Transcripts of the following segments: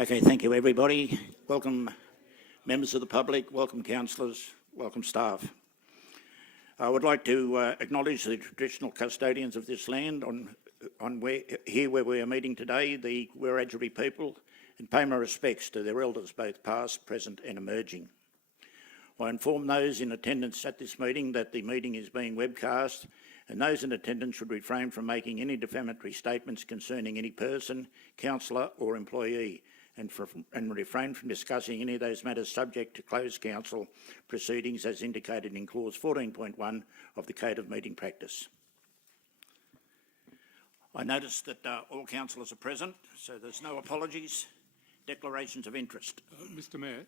Okay, thank you everybody. Welcome members of the public, welcome councillors, welcome staff. I would like to acknowledge the traditional custodians of this land where we are meeting today, the Wiradjuri people, and pay my respects to their elders, both past, present and emerging. I inform those in attendance at this meeting that the meeting is being webcast, and those in attendance should refrain from making any defamatory statements concerning any person, councillor or employee, and refrain from discussing any of those matters subject to closed council proceedings as indicated in clause 14.1 of the Code of Meeting Practice. I notice that all councillors are present, so there's no apologies. Declarations of interest. Mr Mayor,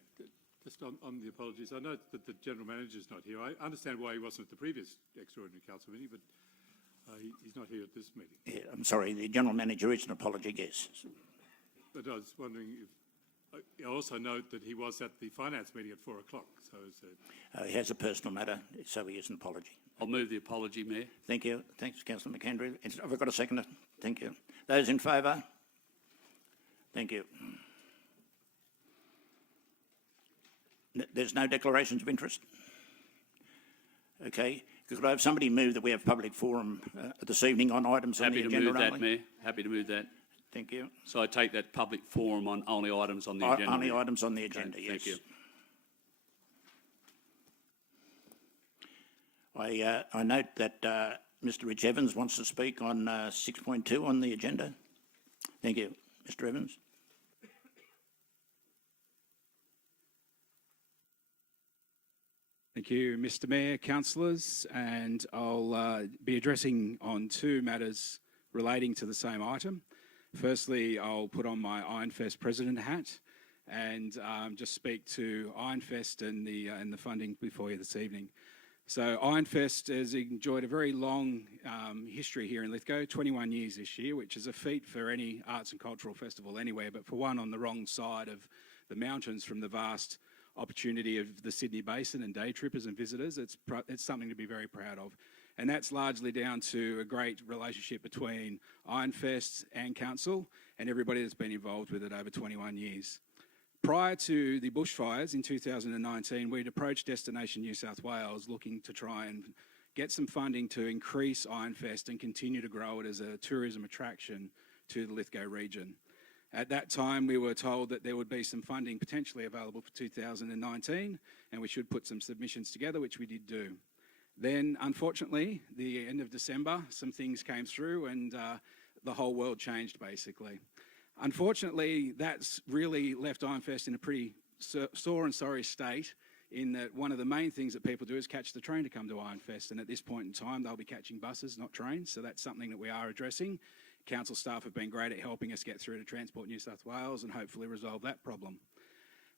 just on the apologies, I note that the General Manager is not here. I understand why he wasn't at the previous extraordinary council meeting, but he's not here at this meeting. Yeah, I'm sorry, the General Manager is an apology, yes. But I was wondering if, I also note that he was at the finance meeting at 4 o'clock, so he has a personal matter, so he is an apology. I'll move the apology, Mayor. Thank you. Thanks, Councillor McAndrew. Have I got a seconder? Thank you. Those in favour? Thank you. There's no declarations of interest? Okay. Could I have somebody move that we have public forum this evening on items on the agenda only? Happy to move that, Mayor. Happy to move that. Thank you. So I take that public forum on only items on the agenda. Only items on the agenda, okay, yes. Thank you. I note that Mr Rich Evans wants to speak on 6.2 on the agenda. Thank you. Mr Evans. Thank you, Mr Mayor, councillors, and I'll be addressing on two matters relating to the same item. Firstly, I'll put on my Ironfest President hat and just speak to Ironfest and the funding before you this evening. So Ironfest has enjoyed a very long history here in Lithgow, 21 years this year, which is a feat for any arts and cultural festival anywhere, but for one on the wrong side of the mountains from the vast opportunity of the Sydney Basin and day trippers and visitors, it's something to be very proud of. And that's largely down to a great relationship between Ironfest and Council and everybody that's been involved with it over 21 years. Prior to the bushfires in 2019, we'd approached Destination New South Wales looking to try and get some funding to increase Ironfest and continue to grow it as a tourism attraction to the Lithgow region. At that time, we were told that there would be some funding potentially available for 2019, and we should put some submissions together, which we did do. Then, unfortunately, the end of December, some things came through and the whole world changed, basically. Unfortunately, that's really left Ironfest in a pretty sore and sorry state, in that one of the main things that people do is catch the train to come to Ironfest, and at this point in time, they'll be catching buses, not trains, so that's something that we are addressing. Council staff have been great at helping us get through to Transport New South Wales and hopefully resolve that problem.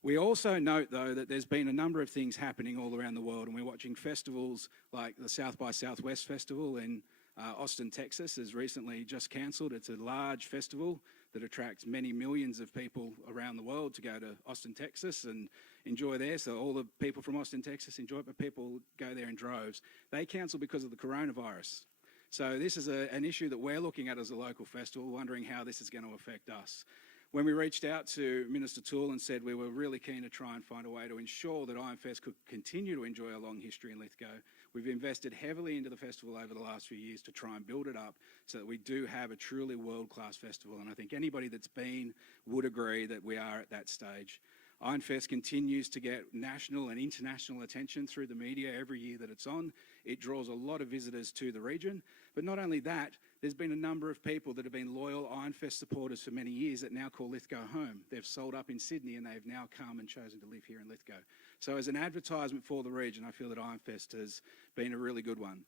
We also note, though, that there's been a number of things happening all around the world, and we're watching festivals like the South by Southwest Festival in Austin, Texas, has recently just cancelled. It's a large festival that attracts many millions of people around the world to go to Austin, Texas and enjoy there. So all the people from Austin, Texas enjoy it, but people go there in droves. They cancelled because of the coronavirus. So this is an issue that we're looking at as a local festival, wondering how this is going to affect us. When we reached out to Minister Toole and said we were really keen to try and find a way to ensure that Ironfest could continue to enjoy a long history in Lithgow, we've invested heavily into the festival over the last few years to try and build it up so that we do have a truly world-class festival. And I think anybody that's been would agree that we are at that stage. Ironfest continues to get national and international attention through the media every year that it's on. It draws a lot of visitors to the region. But not only that, there's been a number of people that have been loyal Ironfest supporters for many years that now call Lithgow home. They've sold up in Sydney and they've now come and chosen to live here in Lithgow. So as an advertisement for the region, I feel that Ironfest has been a really good one.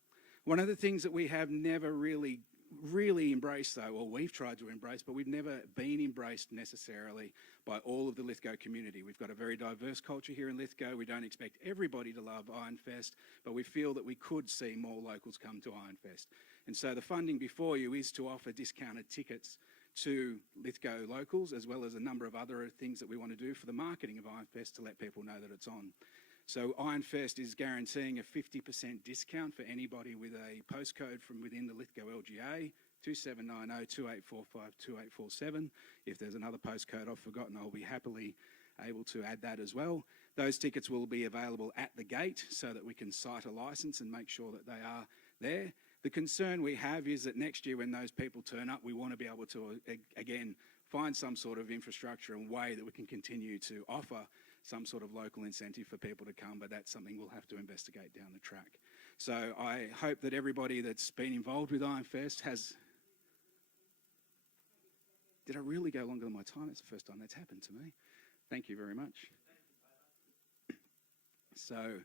One of the things that we have never really embraced, though, or we've tried to embrace, but we've never been embraced necessarily by all of the Lithgow community. We've got a very diverse culture here in Lithgow. We don't expect everybody to love Ironfest, but we feel that we could see more locals come to Ironfest. And so the funding before you is to offer discounted tickets to Lithgow locals, as well as a number of other things that we want to do for the marketing of Ironfest to let people know that it's on. So Ironfest is guaranteeing a 50% discount for anybody with a postcode from within the Lithgow LGA 2790 2845 2847. If there's another postcode I've forgotten, I'll be happily able to add that as well. Those tickets will be available at the gate so that we can cite a licence and make sure that they are there. The concern we have is that next year when those people turn up, we want to be able to, again, find some sort of infrastructure and way that we can continue to offer some sort of local incentive for people to come, but that's something we'll have to investigate down the track. So I hope that everybody that's been involved with Ironfest has... Did I really go longer than my time? It's the first time that's happened to me. Thank you very much. So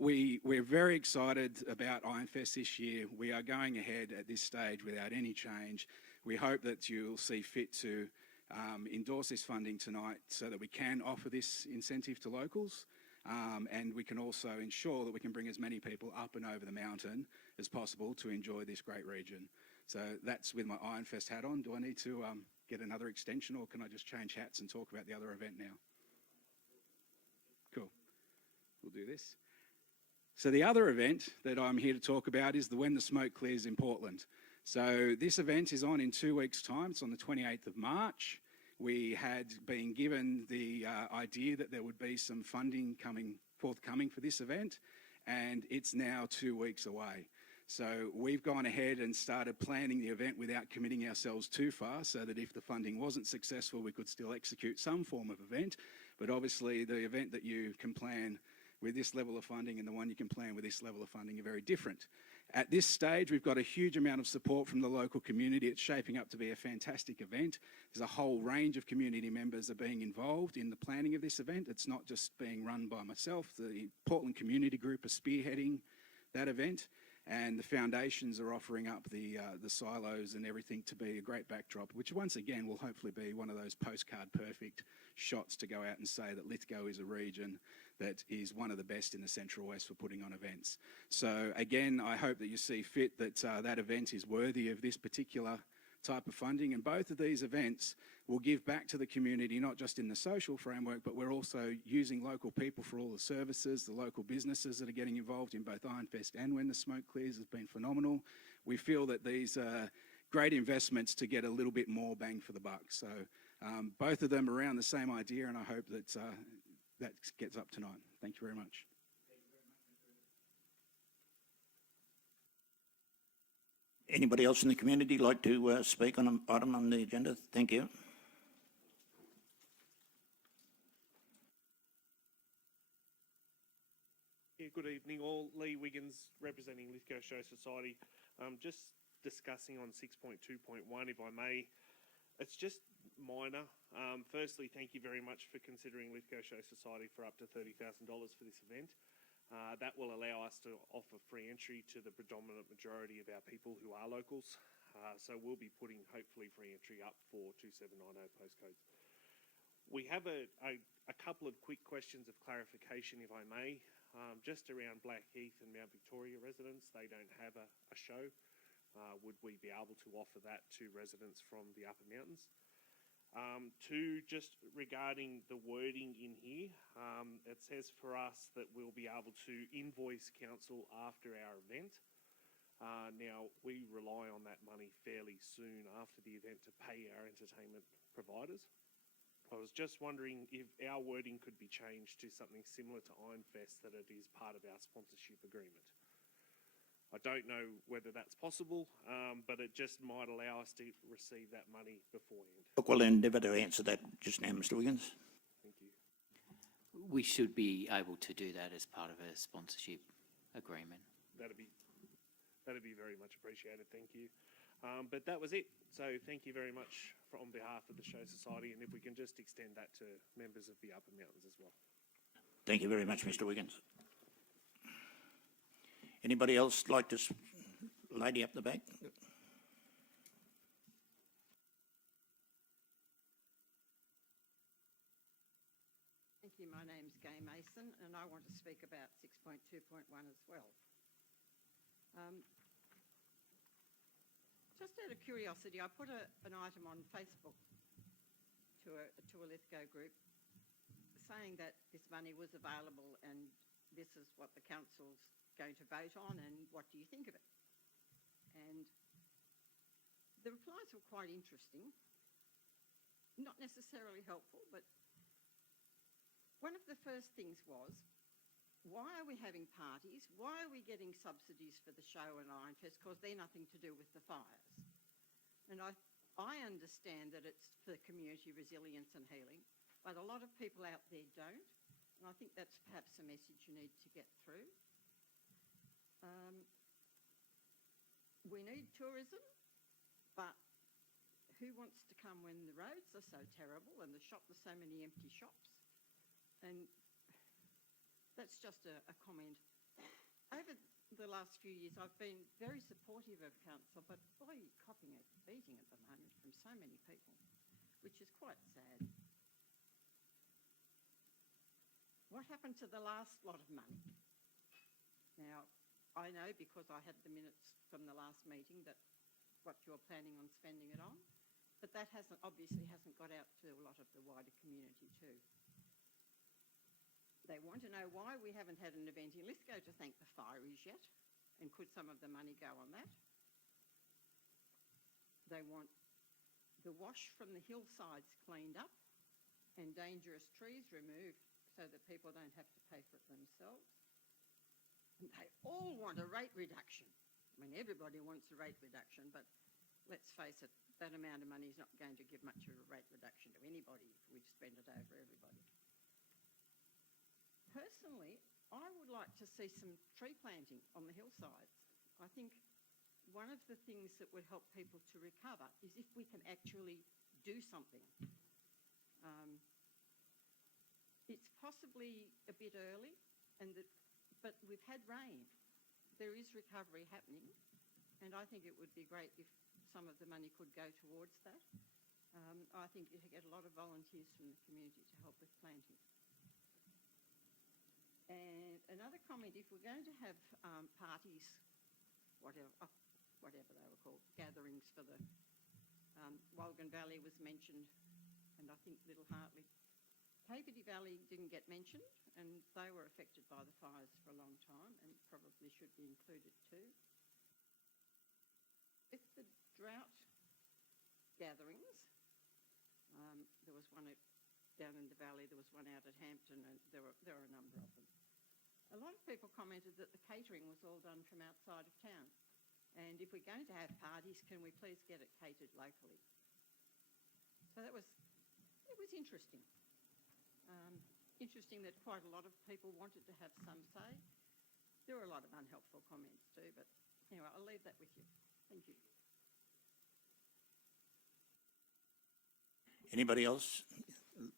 we're very excited about Ironfest this year. We are going ahead at this stage without any change. We hope that you'll see fit to endorse this funding tonight so that we can offer this incentive to locals, and we can also ensure that we can bring as many people up and over the mountain as possible to enjoy this great region. So that's with my Ironfest hat on. Do I need to get another extension, or can I just change hats and talk about the other event now? Cool. We'll do this. So the other event that I'm here to talk about is the When the Smoke Clears in Portland. So this event is on in 2 weeks' time. It's on the 28th of March. We had been given the idea that there would be some funding forthcoming for this event, and it's now 2 weeks away. So we've gone ahead and started planning the event without committing ourselves too far, so that if the funding wasn't successful, we could still execute some form of event. But obviously the event that you can plan with this level of funding and the one you can plan with this level of funding are very different. At this stage, we've got a huge amount of support from the local community. It's shaping up to be a fantastic event. There's a whole range of community members that are being involved in the planning of this event. It's not just being run by myself. The Portland Community Group are spearheading that event, and the foundations are offering up the silos and everything to be a great backdrop, which once again will hopefully be one of those postcard perfect shots to go out and say that Lithgow is a region that is one of the best in the Central West for putting on events. So again, I hope that you see fit that that event is worthy of this particular type of funding, and both of these events will give back to the community, not just in the social framework, but we're also using local people for all the services. The local businesses that are getting involved in both Ironfest and When the Smoke Clears has been phenomenal. We feel that these are great investments to get a little bit more bang for the buck. So both of them around the same idea, and I hope that that gets up tonight. Thank you very much. Anybody else in the community like to speak on an item on the agenda? Thank you. Yeah, good evening all. Lee Wiggins, representing Lithgow Show Society. Just discussing on 6.2.1, if I may. It's just minor. Firstly, thank you very much for considering Lithgow Show Society for up to $30,000 for this event. That will allow us to offer free entry to the predominant majority of our people who are locals. So we'll be putting hopefully free entry up for 2790 postcodes. We have a couple of quick questions of clarification, if I may. Just around Blackheath and Mount Victoria residents, they don't have a show. Would we be able to offer that to residents from the upper mountains? Two, just regarding the wording in here, it says for us that we'll be able to invoice council after our event. Now, we rely on that money fairly soon after the event to pay our entertainment providers. I was just wondering if our wording could be changed to something similar to Ironfest, that it is part of our sponsorship agreement. I don't know whether that's possible, but it just might allow us to receive that money beforehand. Look, we'll endeavour to answer that just now, Mr. Wiggins. Thank you. We should be able to do that as part of a sponsorship agreement. That'd be very much appreciated. Thank you. But that was it. So thank you very much on behalf of the Show Society, and if we can just extend that to members of the Upper Mountains as well. Thank you very much, Mr. Wiggins. Anybody else like to... Lady up the back. Thank you. My name's Gay Mason, and I want to speak about 6.2.1 as well. Just out of curiosity, I put an item on Facebook to a Lithgow group saying that this money was available and this is what the council's going to vote on, and what do you think of it? And the replies were quite interesting, not necessarily helpful, but one of the first things was, why are we having parties? Why are we getting subsidies for the show and Ironfest? Because they're nothing to do with the fires. And I understand that it's for community resilience and healing, but a lot of people out there don't. And I think that's perhaps a message you need to get through. We need tourism, but who wants to come when the roads are so terrible and there's so many empty shops? And that's just a comment. Over the last few years, I've been very supportive of council, but boy, you're copping a beating at the moment from so many people, which is quite sad. What happened to the last lot of money? Now, I know because I had the minutes from the last meeting that what you're planning on spending it on, but that obviously hasn't got out to a lot of the wider community too. They want to know why we haven't had an event in Lithgow to thank the fireys yet, and could some of the money go on that? They want the wash from the hillsides cleaned up and dangerous trees removed so that people don't have to pay for it themselves. And they all want a rate reduction. I mean, everybody wants a rate reduction, but let's face it, that amount of money is not going to give much of a rate reduction to anybody if we spend it over everybody. Personally, I would like to see some tree planting on the hillsides. I think one of the things that would help people to recover is if we can actually do something. It's possibly a bit early, but we've had rain. There is recovery happening, and I think it would be great if some of the money could go towards that. I think you get a lot of volunteers from the community to help with planting. And another comment, if we're going to have parties, whatever they were called, gatherings for the Wolgan Valley was mentioned, and I think Little Hartley. Caperty Valley didn't get mentioned, and they were affected by the fires for a long time and probably should be included too. With the drought gatherings, there was one down in the valley, there was one out at Hampton, and there were a number of them. A lot of people commented that the catering was all done from outside of town. And if we're going to have parties, can we please get it catered locally? So it was interesting. Interesting that quite a lot of people wanted to have some say. There were a lot of unhelpful comments too, but anyway, I'll leave that with you. Thank you. Anybody else?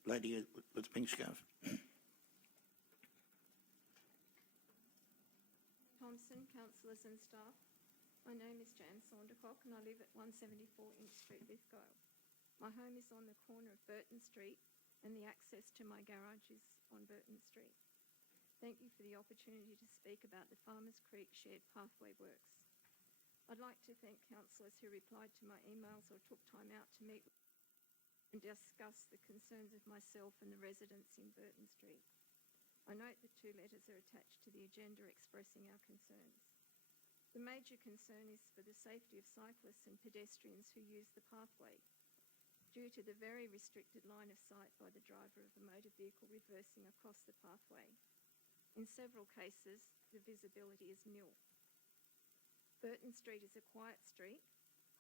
Lady with the pink scarf. Thompson, councillors and staff. My name is Jan Saundercock and I live at 174 Inch Street, Lithgow. My home is on the corner of Burton Street and the access to my garage is on Burton Street. Thank you for the opportunity to speak about the Farmers Creek Shared Pathway works. I'd like to thank councillors who replied to my emails or took time out to meet and discuss the concerns of myself and the residents in Burton Street. I note the 2 letters are attached to the agenda expressing our concerns. The major concern is for the safety of cyclists and pedestrians who use the pathway, due to the very restricted line of sight by the driver of the motor vehicle reversing across the pathway. In several cases, the visibility is nil. Burton Street is a quiet street,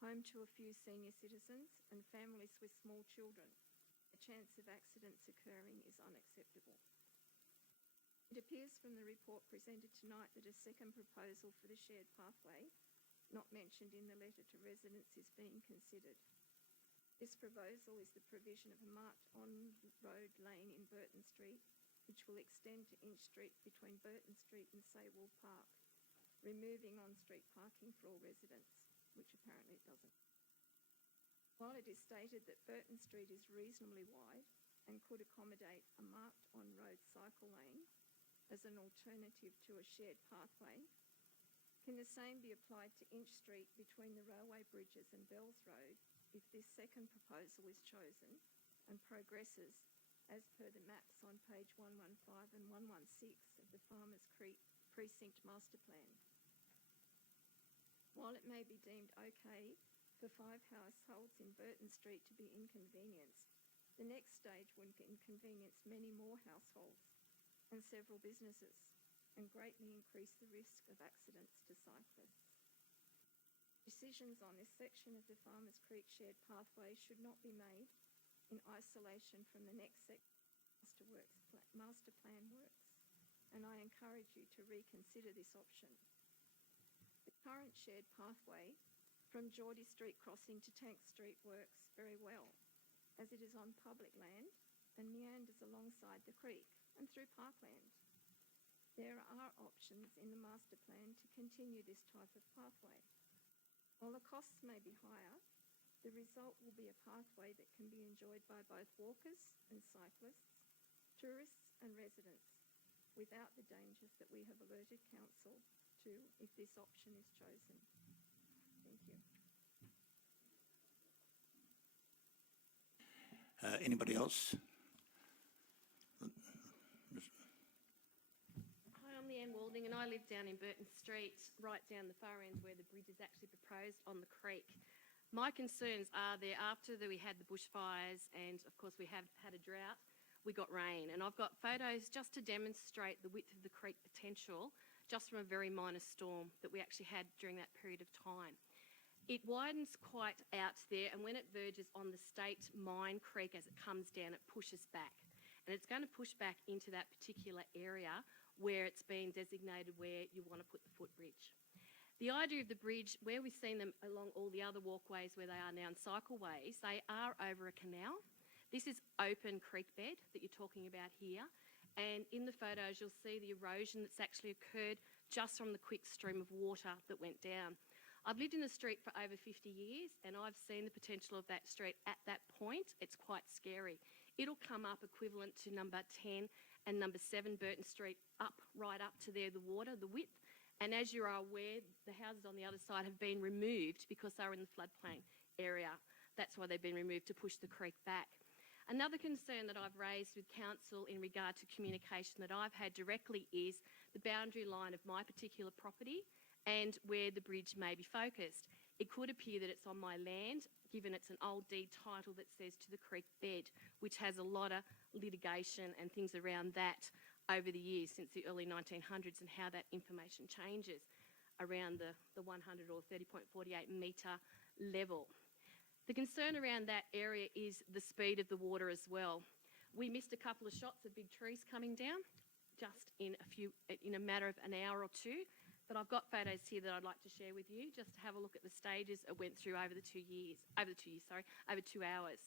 home to a few senior citizens and families with small children. The chance of accidents occurring is unacceptable. It appears from the report presented tonight that a second proposal for the shared pathway, not mentioned in the letter to residents, is being considered. This proposal is the provision of a marked on-road lane in Burton Street, which will extend to Inch Street between Burton Street and Saywall Park, removing on-street parking for all residents, which apparently it doesn't. While it is stated that Burton Street is reasonably wide and could accommodate a marked on-road cycle lane as an alternative to a shared pathway, can the same be applied to Inch Street between the railway bridges and Bells Road if this second proposal is chosen and progresses as per the maps on page 115 and 116 of the Farmers Creek Precinct Master Plan? While it may be deemed okay for 5 households in Burton Street to be inconvenienced. The next stage would inconvenience many more households and several businesses and greatly increase the risk of accidents to cyclists. Decisions on this section of the Farmers Creek shared pathway should not be made in isolation from the next section of master plan works, and I encourage you to reconsider this option. The current shared pathway from Geordie Street crossing to Tank Street works very well, as it is on public land and meanders alongside the creek and through parkland. There are options in the master plan to continue this type of pathway. While the costs may be higher, the result will be a pathway that can be enjoyed by both walkers and cyclists, tourists and residents, without the dangers that we have alerted Council to if this option is chosen. Thank you. Anybody else? Hi, I'm Leanne Walding and I live down in Burton Street, right down the far end where the bridge is actually proposed on the creek. My concerns are there after we had the bushfires and of course we have had a drought, we got rain, and I've got photos just to demonstrate the width of the creek potential just from a very minor storm that we actually had during that period of time. It widens quite out there, and when it verges on the State Mine Creek as it comes down, it pushes back. And it's going to push back into that particular area where it's been designated where you want to put the footbridge. The idea of the bridge, where we've seen them along all the other walkways where they are now in cycleways, they are over a canal. This is open creek bed that you're talking about here. And in the photos, you'll see the erosion that's actually occurred just from the quick stream of water that went down. I've lived in the street for over 50 years and I've seen the potential of that street at that point. It's quite scary. It'll come up equivalent to number 10 and number 7 Burton Street, right up to there, the water, the width. And as you are aware, the houses on the other side have been removed because they were in the floodplain area. That's why they've been removed, to push the creek back. Another concern that I've raised with Council in regard to communication that I've had directly is the boundary line of my particular property and where the bridge may be focused. It could appear that it's on my land, given it's an old deed title that says to the creek bed, which has a lot of litigation and things around that over the years since the early 1900s, and how that information changes around the 100 or 30.48 metre level. The concern around that area is the speed of the water as well. We missed a couple of shots of big trees coming down just in a matter of an hour or two. But I've got photos here that I'd like to share with you, just to have a look at the stages it went through over 2 hours.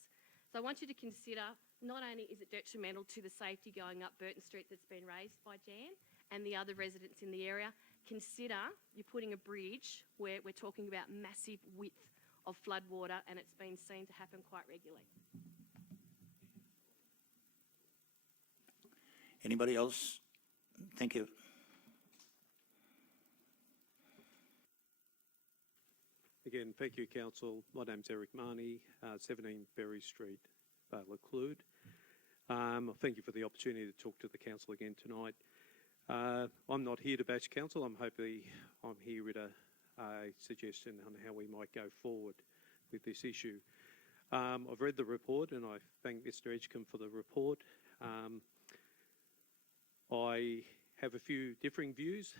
So I want you to consider, not only is it detrimental to the safety going up Burton Street that's been raised by Jan and the other residents in the area, consider you're putting a bridge where we're talking about massive width of floodwater, and it's been seen to happen quite regularly. Anybody else? Thank you. Again, thank you, Council. My name's Eric Marnie, 17 Berry Street, Vale-Clued. Thank you for the opportunity to talk to the Council again tonight. I'm not here to bash Council. I'm here with a suggestion on how we might go forward with this issue. I've read the report and I thank Mr Edgecombe for the report. I have a few differing views.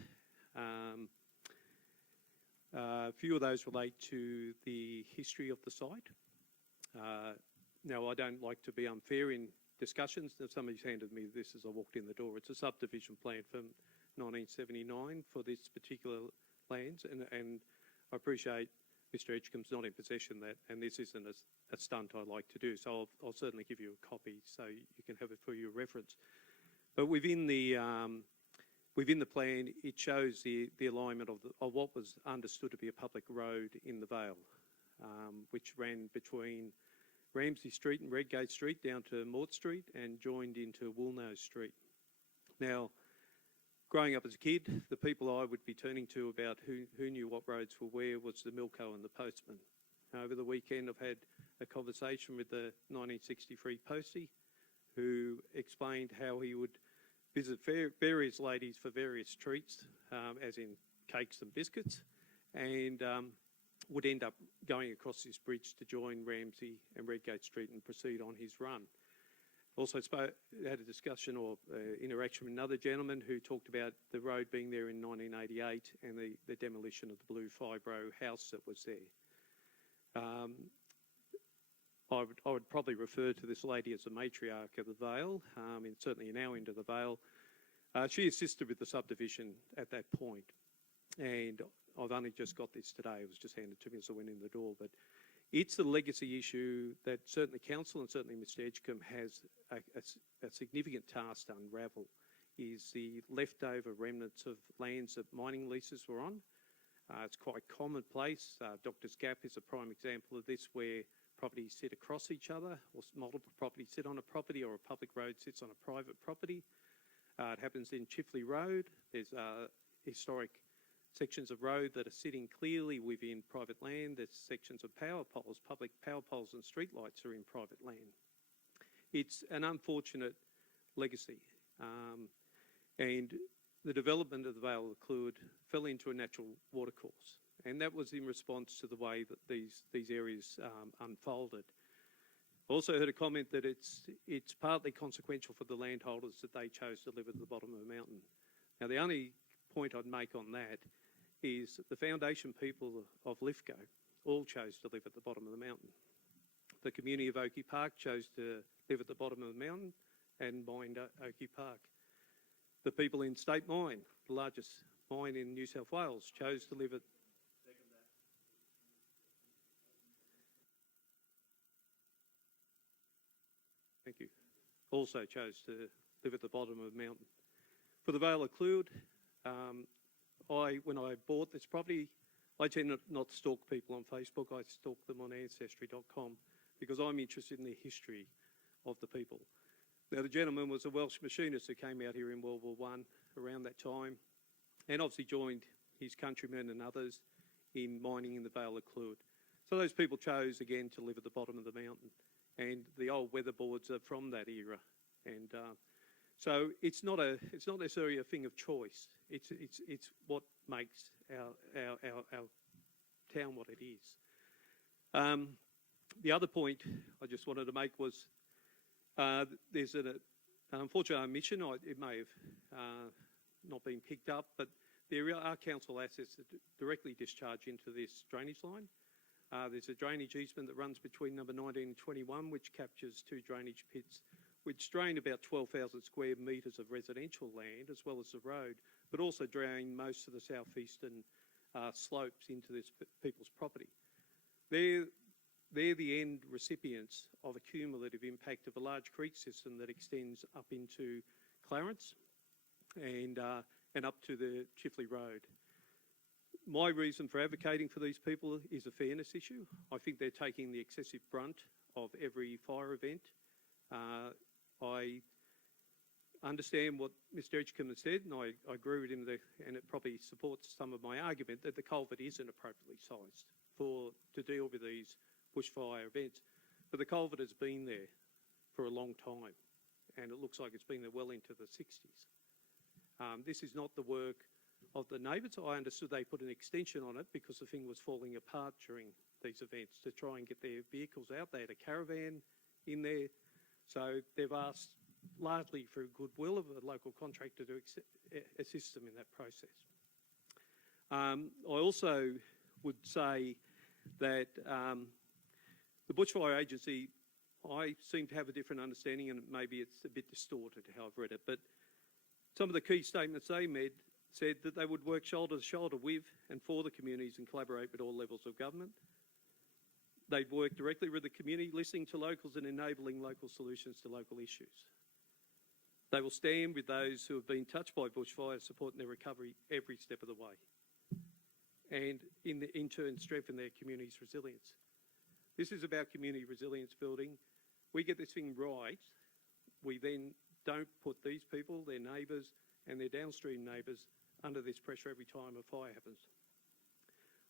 A few of those relate to the history of the site. Now, I don't like to be unfair in discussions. Somebody's handed me this as I walked in the door. It's a subdivision plan from 1979 for this particular lands, and I appreciate Mr Edgecombe's not in possession of that, and this isn't a stunt I like to do, so I'll certainly give you a copy so you can have it for your reference. But within the plan, it shows the alignment of what was understood to be a public road in the Vale, which ran between Ramsay Street and Redgate Street down to Mort Street and joined into Woolnose Street. Now, growing up as a kid, the people I would be turning to about who knew what roads were where was the Milko and the postman. Over the weekend, I've had a conversation with the 1963 postie who explained how he would visit various ladies for various treats, as in cakes and biscuits, and would end up going across this bridge to join Ramsay and Redgate Street and proceed on his run. Also had a discussion or interaction with another gentleman who talked about the road being there in 1988 and the demolition of the blue fibro house that was there. I would probably refer to this lady as the matriarch of the Vale, and certainly in our end of the Vale. She assisted with the subdivision at that point, and I've only just got this today. It was just handed to me as I went in the door, but it's a legacy issue that certainly Council and certainly Mr Edgecombe has a significant task to unravel, is the leftover remnants of lands that mining leases were on. It's quite commonplace. Doctor's Gap is a prime example of this, where properties sit across each other, or multiple properties sit on a property, or a public road sits on a private property. It happens in Chifley Road. There's historic sections of road that are sitting clearly within private land. There's sections of power poles, public power poles and streetlights are in private land. It's an unfortunate legacy. And the development of the Vale of Clwyd fell into a natural watercourse. And that was in response to the way that these areas unfolded. I also heard a comment that it's partly consequential for the landholders that they chose to live at the bottom of the mountain. Now, the only point I'd make on that is that the foundation people of Lithgow all chose to live at the bottom of the mountain. The community of Oakey Park chose to live at the bottom of the mountain and mined Oakey Park. The people in State Mine, the largest mine in New South Wales, chose to live at... Thank you. Also chose to live at the bottom of the mountain. For the Vale of Clwyd, when I bought this property, I tend not to stalk people on Facebook. I stalk them on Ancestry.com because I'm interested in the history of the people. Now, the gentleman was a Welsh machinist who came out here in World War I around that time, and obviously joined his countrymen and others in mining in the Vale of Clwyd. So those people chose again to live at the bottom of the mountain, and the old weatherboards are from that era. And so it's not necessarily a thing of choice. It's what makes our town what it is. The other point I just wanted to make was there's an unfortunate omission. It may have not been picked up, but there are council assets that directly discharge into this drainage line. There's a drainage easement that runs between number 19 and 21, which captures 2 drainage pits, which drain about 12,000 square metres of residential land, as well as the road, but also drain most of the southeastern slopes into this people's property. They're the end recipients of a cumulative impact of a large creek system that extends up into Clarence and up to the Chifley Road. My reason for advocating for these people is a fairness issue. I think they're taking the excessive brunt of every fire event. I understand what Mr Edgecombe has said, and I agree with him, and it probably supports some of my argument that the culvert isn't appropriately sized to deal with these bushfire events. But the culvert has been there for a long time, and it looks like it's been there well into the 60s. This is not the work of the neighbours. I understood they put an extension on it because the thing was falling apart during these events to try and get their vehicles out. They had a caravan in there. So they've asked largely for goodwill of a local contractor to assist them in that process. I also would say that the Bushfire Agency, I seem to have a different understanding, and maybe it's a bit distorted how I've read it, but some of the key statements they made said that they would work shoulder to shoulder with and for the communities and collaborate with all levels of government. They'd work directly with the community, listening to locals and enabling local solutions to local issues. They will stand with those who have been touched by bushfire, supporting their recovery every step of the way, and in turn strengthen their community's resilience. This is about community resilience building. We get this thing right, we then don't put these people, their neighbours and their downstream neighbours under this pressure every time a fire happens.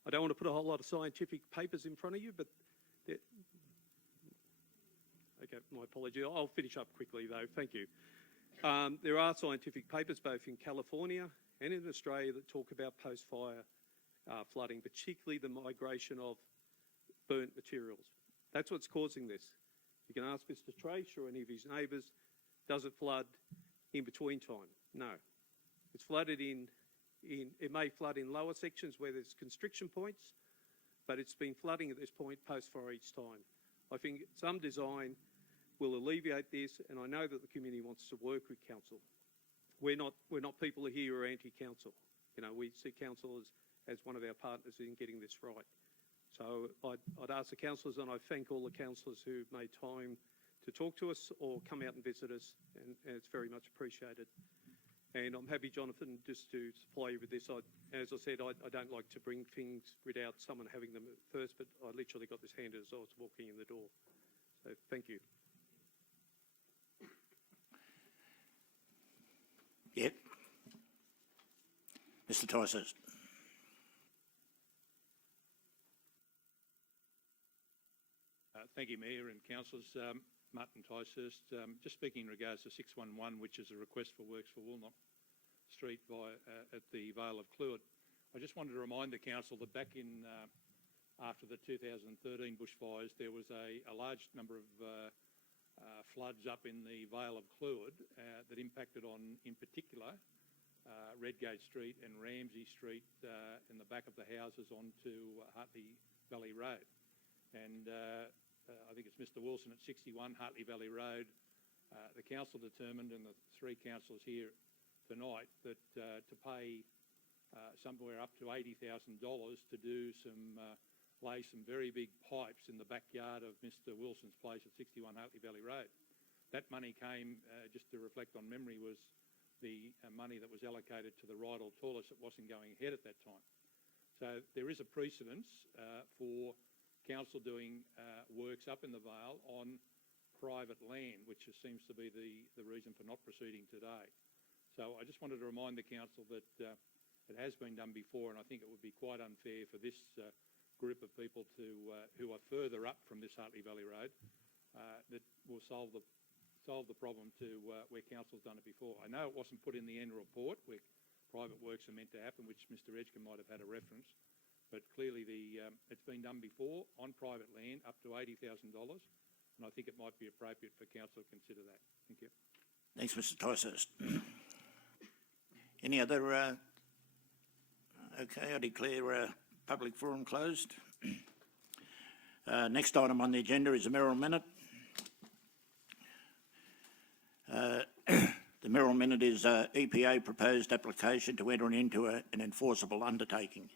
I don't want to put a whole lot of scientific papers in front of you, but okay, my apology. I'll finish up quickly though, thank you. There are scientific papers both in California and in Australia that talk about post-fire flooding, particularly the migration of burnt materials. That's what's causing this. You can ask Mr. Trace or any of his neighbours, does it flood in between time? No. It's flooded it may flood in lower sections where there's constriction points, but it's been flooding at this point post-fire each time. I think some design will alleviate this, and I know that the community wants to work with council. We're not people here who are anti-council. You know, we see council as one of our partners in getting this right. So I'd ask the councillors, and I thank all the councillors who made time to talk to us or come out and visit us, and it's very much appreciated. And I'm happy, Jonathan, just to supply you with this. As I said, I don't like to bring things without someone having them first, but I literally got this handed as I was walking in the door. So thank you. Yep. Mr. Ticehurst. Thank you, Mayor and councillors. Martin Ticehurst. Just speaking in regards to 611, which is a request for works for Woolnock Street at the Vale of Clewett. I just wanted to remind the council that back in after the 2013 bushfires, there was a large number of floods up in the Vale of Clewett that impacted on, in particular, Redgate Street and Ramsey Street in the back of the houses onto Hartley Valley Road. And I think it's Mr Wilson at 61 Hartley Valley Road. The council determined, and the three councillors here tonight, that to pay somewhere up to $80,000 to do lay some very big pipes in the backyard of Mr Wilson's place at 61 Hartley Valley Road. That money came, just to reflect on memory, was the money that was allocated to the Rydal Tallest that wasn't going ahead at that time. So there is a precedence for council doing works up in the Vale on private land, which seems to be the reason for not proceeding today. So I just wanted to remind the council that it has been done before, and I think it would be quite unfair for this group of people who are further up from this Hartley Valley Road that will solve the problem to where council's done it before. I know it wasn't put in the annual report where private works are meant to happen, which Mr Edgecombe might have had a reference. But clearly it's been done before on private land up to $80,000, and I think it might be appropriate for council to consider that. Thank you. Thanks, Mr Ticehurst. Any other? Okay, I declare public forum closed. Next item on the agenda is the Merrill Minute. The Merrill Minute is EPA proposed application to enter into an enforceable undertaking.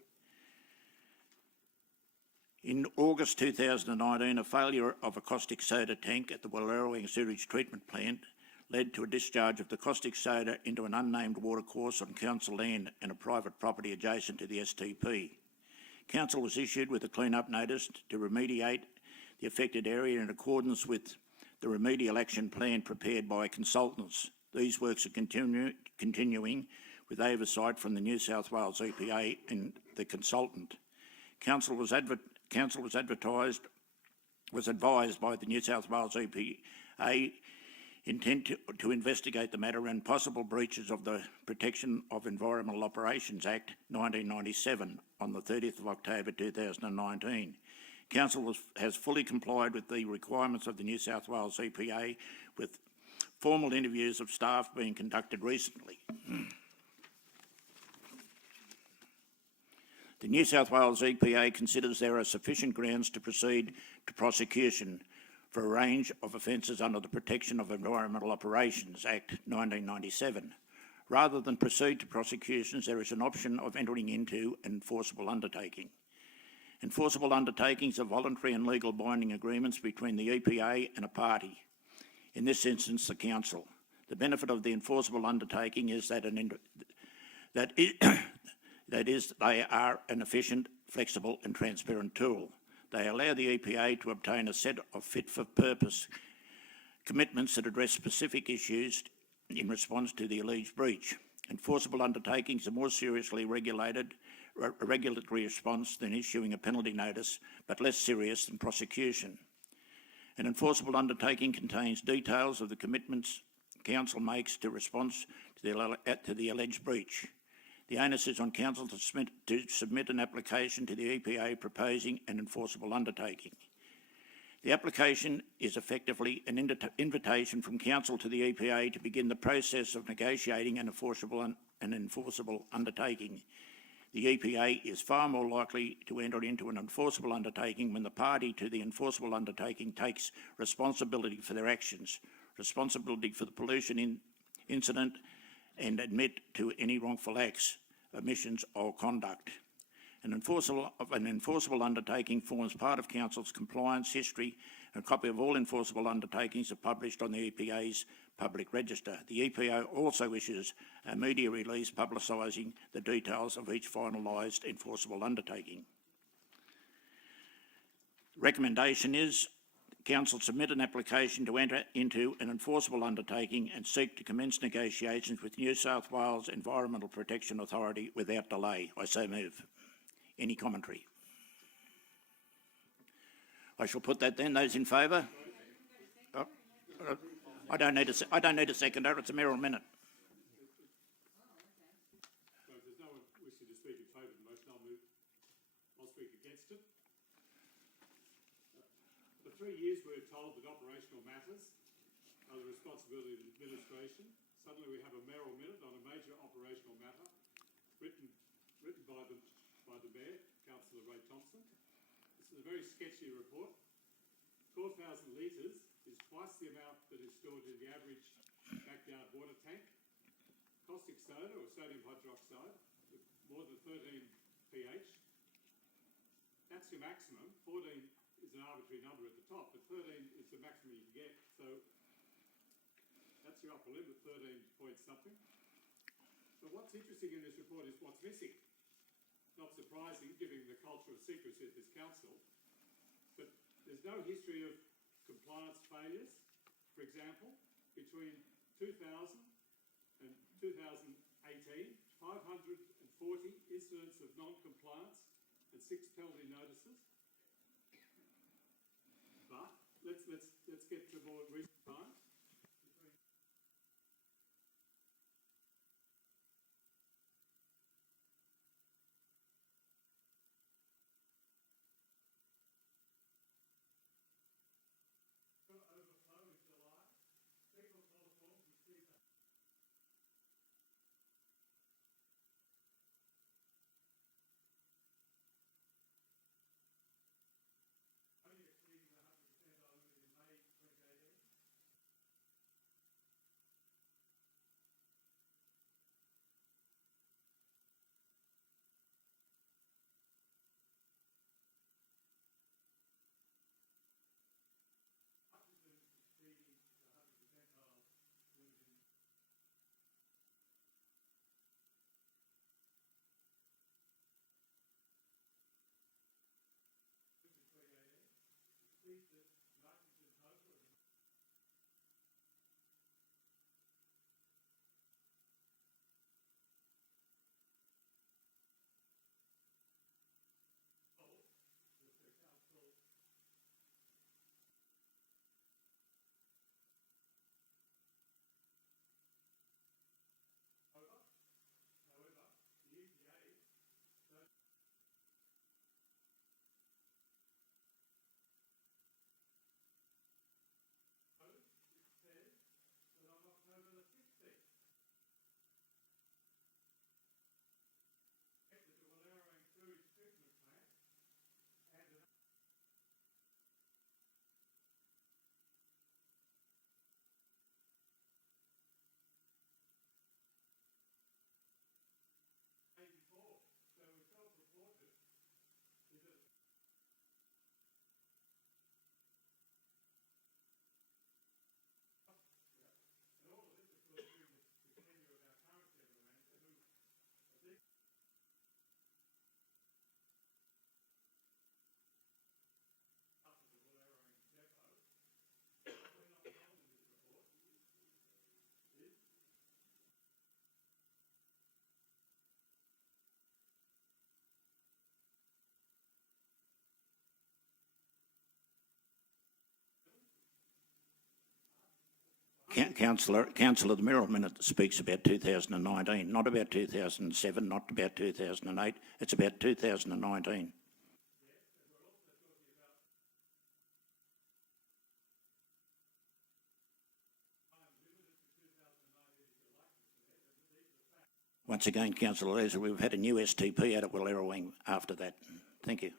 In August 2019, a failure of a caustic soda tank at the Wallerawang sewage treatment plant led to a discharge of the caustic soda into an unnamed watercourse on council land and a private property adjacent to the STP. Council was issued with a clean-up notice to remediate the affected area in accordance with the remedial action plan prepared by consultants. These works are continuing with oversight from the New South Wales EPA and the consultant. Council was advised by the New South Wales EPA intent to investigate the matter and possible breaches of the Protection of Environmental Operations Act 1997 on the 30th of October 2019. Council has fully complied with the requirements of the New South Wales EPA, with formal interviews of staff being conducted recently. The New South Wales EPA considers there are sufficient grounds to proceed to prosecution for a range of offences under the Protection of Environmental Operations Act 1997. Rather than proceed to prosecutions, there is an option of entering into an enforceable undertaking. Enforceable undertakings are voluntary and legal binding agreements between the EPA and a party, in this instance the Council. The benefit of the enforceable undertaking is that they are an efficient, flexible and transparent tool. They allow the EPA to obtain a set of fit-for-purpose commitments that address specific issues in response to the alleged breach. Enforceable undertakings are more seriously regulated, a regulatory response than issuing a penalty notice, but less serious than prosecution. An enforceable undertaking contains details of the commitments Council makes to response to the alleged breach. The onus is on council to submit an application to the EPA proposing an enforceable undertaking. The application is effectively an invitation from council to the EPA to begin the process of negotiating an enforceable undertaking. The EPA is far more likely to enter into an enforceable undertaking when the party to the enforceable undertaking takes responsibility for their actions, responsibility for the pollution incident, and admit to any wrongful acts, omissions or conduct. An enforceable undertaking forms part of council's compliance history. A copy of all enforceable undertakings are published on the EPA's public register. The EPA also issues a media release publicising the details of each finalised enforceable undertaking. Recommendation is council submit an application to enter into an enforceable undertaking and seek to commence negotiations with New South Wales Environmental Protection Authority without delay. I so move. Any commentary? I shall put that then. Those in favour? Oh, I don't need a seconder. It's a mere minute. So if there's no one wishing to speak in favour of the motion, I'll speak against it. For 3 years we're told that operational matters are the responsibility of the administration. Suddenly we have a mayoral minute on a major operational matter written by the Mayor, Councillor Ray Thompson. This is a very sketchy report. 12,000 litres is twice the amount that is stored in the average backyard water tank. Caustic soda or sodium hydroxide with more than 13 pH. That's your maximum. 14 is an arbitrary number at the top, but 13 is the maximum you can get. So that's your upper limit, 13 point something. But what's interesting in this report is what's missing. Not surprising, given the culture of secrecy at this council, but there's no history of compliance failures. For example, between 2000 and 2018, 540 incidents of non-compliance and 6 penalty notices. But let's get to more recent times. Councillor, the Merrill Minute speaks about 2019, not about 2007, not about 2008. It's about 2019. Once again, Councillor Leeser, we've had a new STP out at Wallerawang after that. Thank you.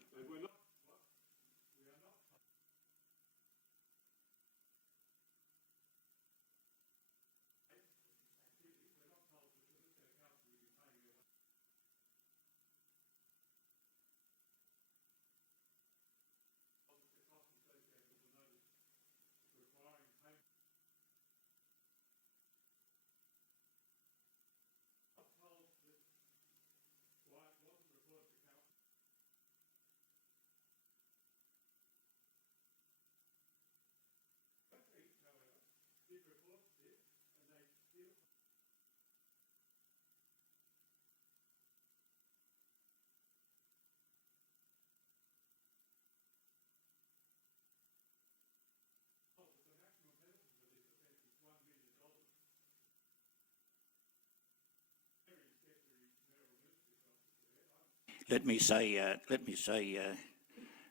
Let me say,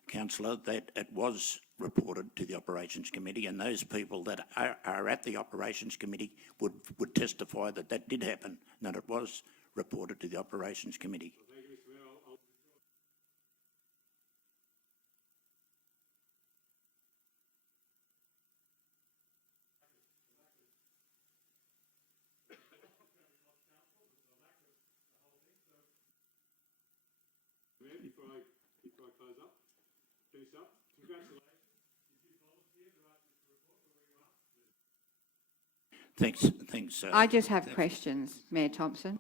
Councillor, that it was reported to the Operations Committee, and those people that are at the Operations Committee would testify that that did happen, and that it was reported to the Operations Committee. Thank you, Mr. Mayor. Before I close up, finish up, congratulations. Did you volunteer to write this report, or were you asked? Thanks. I just have questions, Mayor Thompson.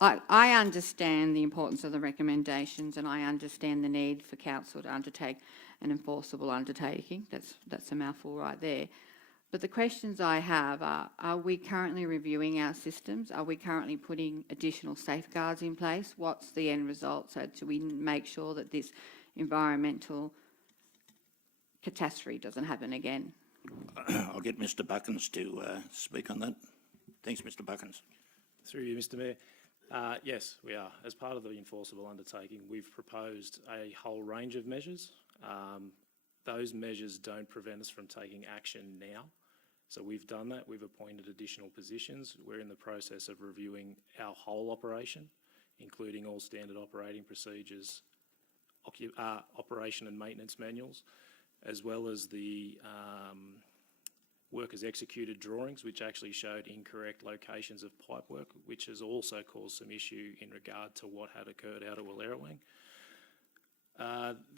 I understand the importance of the recommendations, and I understand the need for council to undertake an enforceable undertaking. That's a mouthful right there. But the questions I have are we currently reviewing our systems? Are we currently putting additional safeguards in place? What's the end result? So do we make sure that this environmental catastrophe doesn't happen again? I'll get Mr. Buckins to speak on that. Thanks, Mr. Buckins. Through you, Mr. Mayor. Yes, we are. As part of the enforceable undertaking, we've proposed a whole range of measures. Those measures don't prevent us from taking action now. So we've done that. We've appointed additional positions. We're in the process of reviewing our whole operation, including all standard operating procedures, operation and maintenance manuals, as well as the workers executed drawings, which actually showed incorrect locations of pipework, which has also caused some issue in regard to what had occurred out at Wallerawang.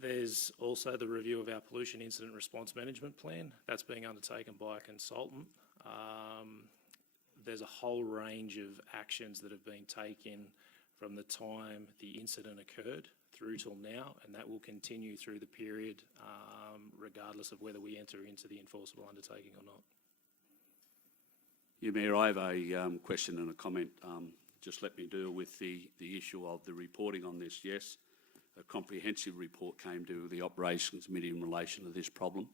There's also the review of our pollution incident response management plan. That's being undertaken by a consultant. There's a whole range of actions that have been taken from the time the incident occurred through till now, and that will continue through the period, regardless of whether we enter into the enforceable undertaking or not. Yeah, Mayor, I have a question and a comment. Just let me deal with the issue of the reporting on this. Yes, a comprehensive report came to the Operations Committee in relation to this problem,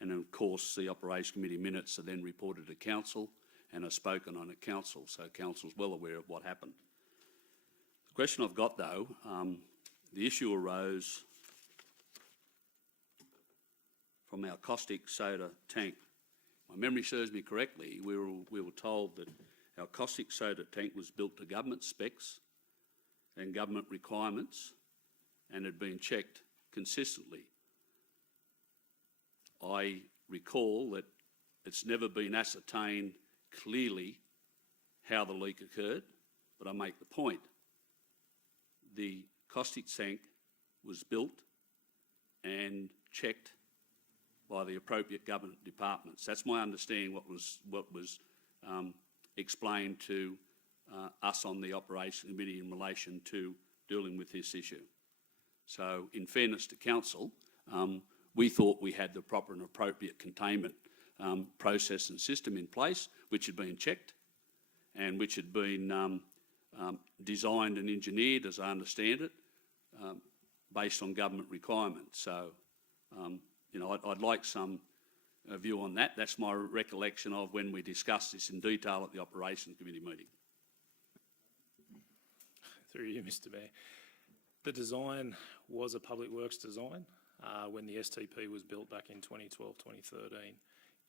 and of course the Operations Committee minutes are then reported to Council and are spoken on at Council, so Council's well aware of what happened. The question I've got though, the issue arose from our caustic soda tank. My memory serves me correctly, we were told that our caustic soda tank was built to government specs and government requirements and had been checked consistently. I recall that it's never been ascertained clearly how the leak occurred, but I make the point. The caustic tank was built and checked by the appropriate government departments. That's my understanding what was explained to us on the Operations Committee in relation to dealing with this issue. So in fairness to Council, we thought we had the proper and appropriate containment process and system in place, which had been checked and which had been designed and engineered, as I understand it, based on government requirements. So, you know, I'd like some view on that. That's my recollection of when we discussed this in detail at the Operations Committee meeting. Through you, Mr. Mayor. The design was a public works design when the STP was built back in 2012, 2013.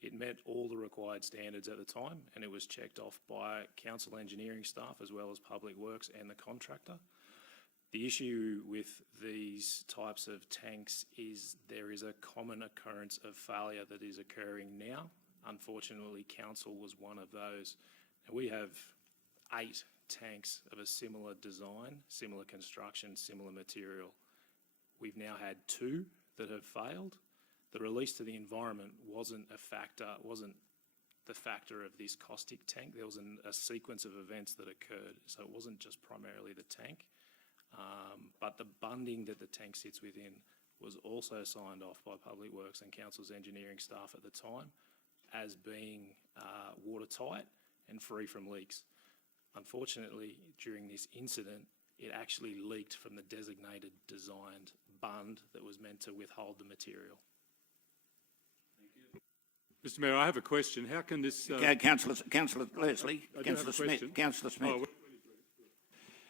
It met all the required standards at the time, and it was checked off by council engineering staff as well as public works and the contractor. The issue with these types of tanks is there is a common occurrence of failure that is occurring now. Unfortunately, council was one of those. Now, we have 8 tanks of a similar design, similar construction, similar material. We've now had 2 that have failed. The release to the environment wasn't the factor of this caustic tank. There was a sequence of events that occurred, so it wasn't just primarily the tank. But the bunding that the tank sits within was also signed off by Public Works and Council's engineering staff at the time as being watertight and free from leaks. Unfortunately, during this incident, it actually leaked from the designated designed bund that was meant to withhold the material. Mr. Mayor, I have a question. How can this... Councillor Leslie, Councillor Smith, Councillor Smith.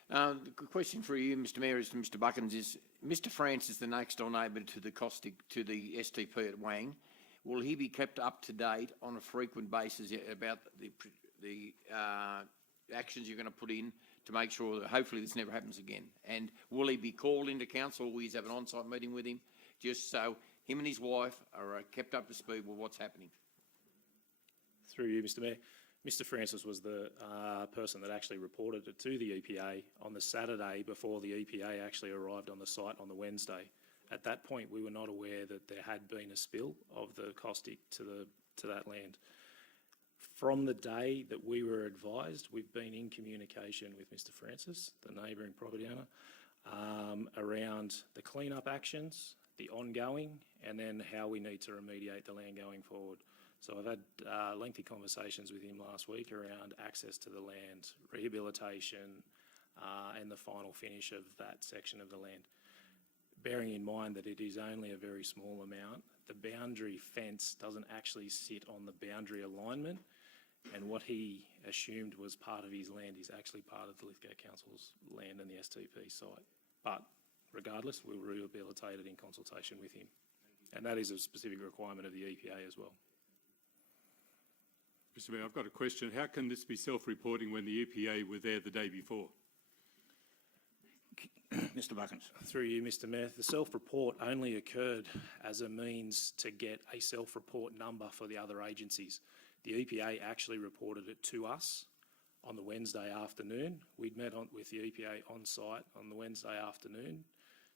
The question for you, Mr. Mayor, is to Mr. Buckins. Is Mr. Francis the next door neighbour to the STP at Wang? Will he be kept up to date on a frequent basis about the actions you're going to put in to make sure that hopefully this never happens again? And will he be called into council, or will you have an on-site meeting with him, just so him and his wife are kept up to speed with what's happening? Through you, Mr. Mayor. Mr. Francis was the person that actually reported it to the EPA on the Saturday before the EPA actually arrived on the site on the Wednesday. At that point, we were not aware that there had been a spill of the caustic to that land. From the day that we were advised, we've been in communication with Mr. Francis, the neighbouring property owner, around the clean-up actions, the ongoing, and then how we need to remediate the land going forward. So I've had lengthy conversations with him last week around access to the land, rehabilitation, and the final finish of that section of the land. Bearing in mind that it is only a very small amount, the boundary fence doesn't actually sit on the boundary alignment, and what he assumed was part of his land is actually part of the Lithgow Council's land and the STP site. But regardless, we'll rehabilitate it in consultation with him. And that is a specific requirement of the EPA as well. Mr. Mayor, I've got a question. How can this be self-reporting when the EPA were there the day before? Mr. Buckins. Through you, Mr. Mayor, the self-report only occurred as a means to get a self-report number for the other agencies. The EPA actually reported it to us on the Wednesday afternoon. We'd met with the EPA on site on the Wednesday afternoon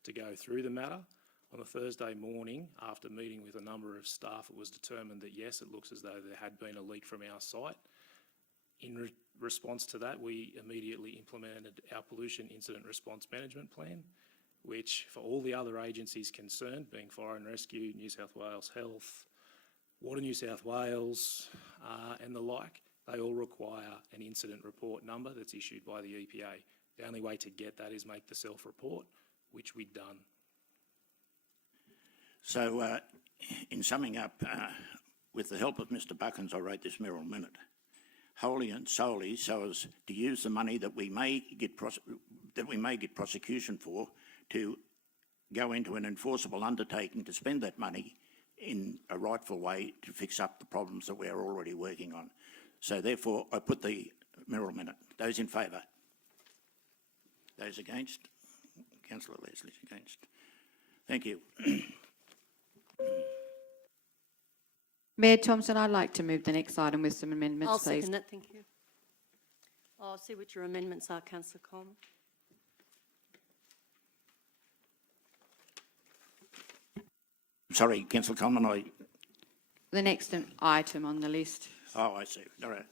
to go through the matter. On the Thursday morning, after meeting with a number of staff, it was determined that yes, it looks as though there had been a leak from our site. In response to that, we immediately implemented our pollution incident response management plan, which for all the other agencies concerned, being Fire and Rescue, New South Wales Health, Water New South Wales, and the like, they all require an incident report number that's issued by the EPA. The only way to get that is make the self-report, which we'd done. So, in summing up, with the help of Mr. Buckins, I wrote this Merrill Minute, wholly and solely so as to use the money that we may get prosecution for to go into an enforceable undertaking to spend that money in a rightful way to fix up the problems that we are already working on. So, therefore, I put the Merrill Minute. Those in favour? Those against? Councillor Leslie's against. Thank you. Mayor Thompson, I'd like to move the next item with some amendments, I'll please. second that, thank you. I'll see what your amendments are, Councillor Coleman. Sorry, Councillor Coleman, The next item on the list. Oh, I see. All right.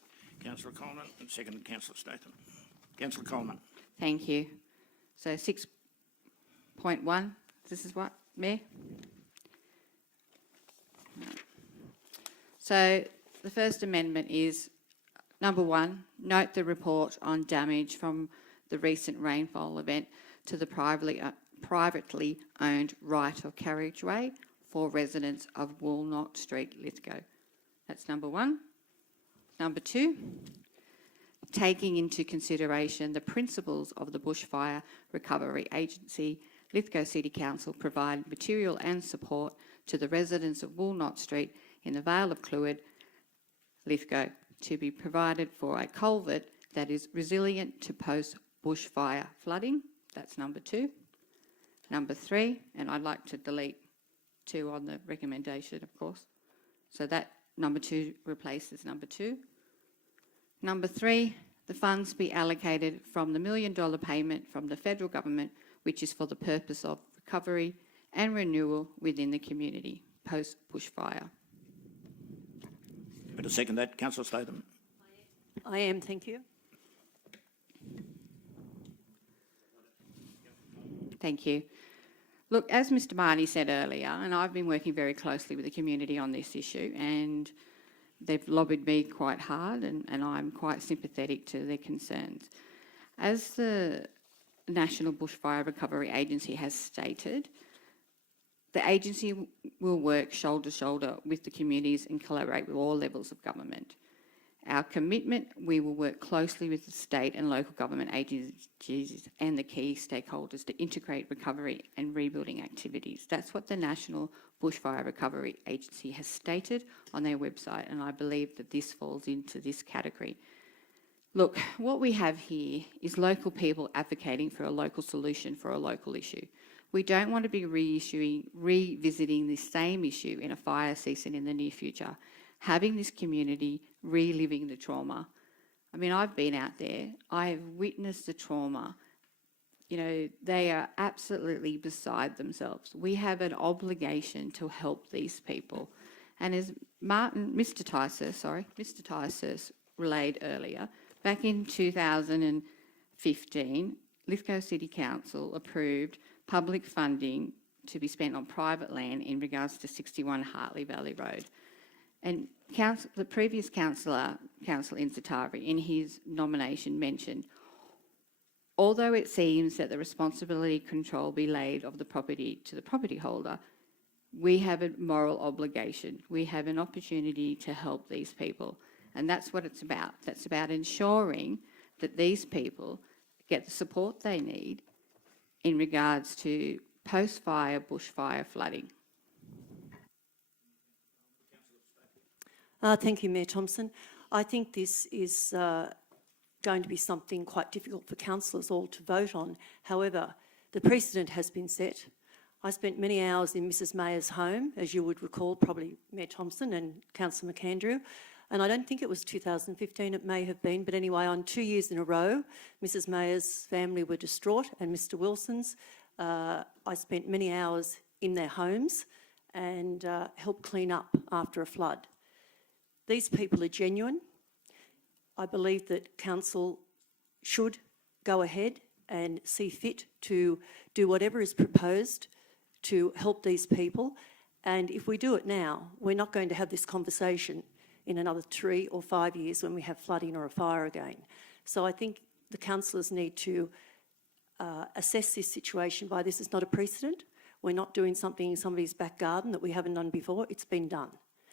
Councillor Coleman and second Councillor Statham. Councillor Coleman. Thank you. So 6.1, this is what, Mayor? So the first amendment is, number 1, note the report on damage from the recent rainfall event to the privately owned right of carriageway for residents of Walnut Street, Lithgow. That's number one. Number two, taking into consideration the principles of the Bushfire Recovery Agency, Lithgow City Council provide material and support to the residents of Walnut Street in the Vale of Clwyd, Lithgow, to be provided for a culvert that is resilient to post-bushfire flooding. That's number two. Number three, and I'd like to delete 2 on the recommendation, of course. So that number 2 replaces number 2. Number 3, the funds be allocated from the $1 million payment from the federal government, which is for the purpose of recovery and renewal within the community post-bushfire. To second that, Councillor Statham. I am, thank you. Thank you. Look, as Mr Marnie said earlier, and I've been working very closely with the community on this issue, and they've lobbied me quite hard, and I'm quite sympathetic to their concerns. As the National Bushfire Recovery Agency has stated, the agency will work shoulder to shoulder with the communities and collaborate with all levels of government. Our commitment, we will work closely with the state and local government agencies and the key stakeholders to integrate recovery and rebuilding activities. That's what the National Bushfire Recovery Agency has stated on their website, and I believe that this falls into this category. Look, what we have here is local people advocating for a local solution for a local issue. We don't want to be revisiting this same issue in a fire season in the near future, having this community reliving the trauma. I mean, I've been out there, I have witnessed the trauma. You know, they are absolutely beside themselves. We have an obligation to help these people. And as Mr Tysus relayed earlier, back in 2015, Lithgow City Council approved public funding to be spent on private land in regards to 61 Hartley Valley Road. And the previous councillor, Councillor Inzatari, in his nomination mentioned, although it seems that the responsibility control be laid of the property to the property holder, we have a moral obligation. We have an opportunity to help these people. And that's what it's about. That's about ensuring that these people get the support they need in regards to post-fire, bushfire flooding. Thank you, Mayor Thompson. I think this is going to be something quite difficult for councillors all to vote on. However, the precedent has been set. I spent many hours in Mrs Mayer's home, as you would recall, probably Mayor Thompson and Councillor McAndrew, and I don't think it was 2015, it may have been, but anyway, on 2 years in a row, Mrs Mayer's family were distraught, and Mr Wilson's. I spent many hours in their homes and helped clean up after a flood. These people are genuine. I believe that council should go ahead and see fit to do whatever is proposed to help these people. And if we do it now, we're not going to have this conversation in another 3 or 5 years when we have flooding or a fire again. So I think the councillors need to assess this situation by this is not a precedent. We're not doing something in somebody's back garden that we haven't done before. It's been done.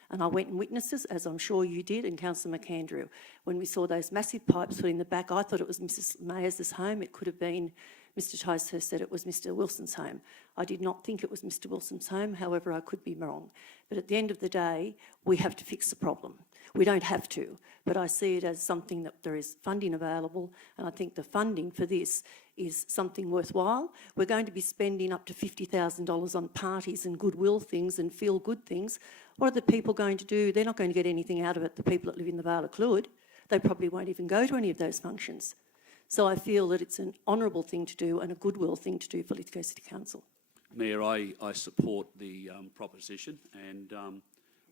And I went and witnessed this, as I'm sure you did, and Councillor McAndrew. When we saw those massive pipes put in the back, I thought it was Mrs Mayer's home. It could have been, Mr Tyshurst said it was Mr Wilson's home. I did not think it was Mr Wilson's home, however, I could be wrong. But at the end of the day, we have to fix the problem. We don't have to, but I see it as something that there is funding available, and I think the funding for this is something worthwhile. We're going to be spending up to $50,000 on parties and goodwill things and feel-good things. What are the people going to do? They're not going to get anything out of it, the people that live in the Vale of Clwyd. They probably won't even go to any of those functions. So I feel that it's an honourable thing to do and a goodwill thing to do for Lithgow City Council. Mayor, I support the proposition and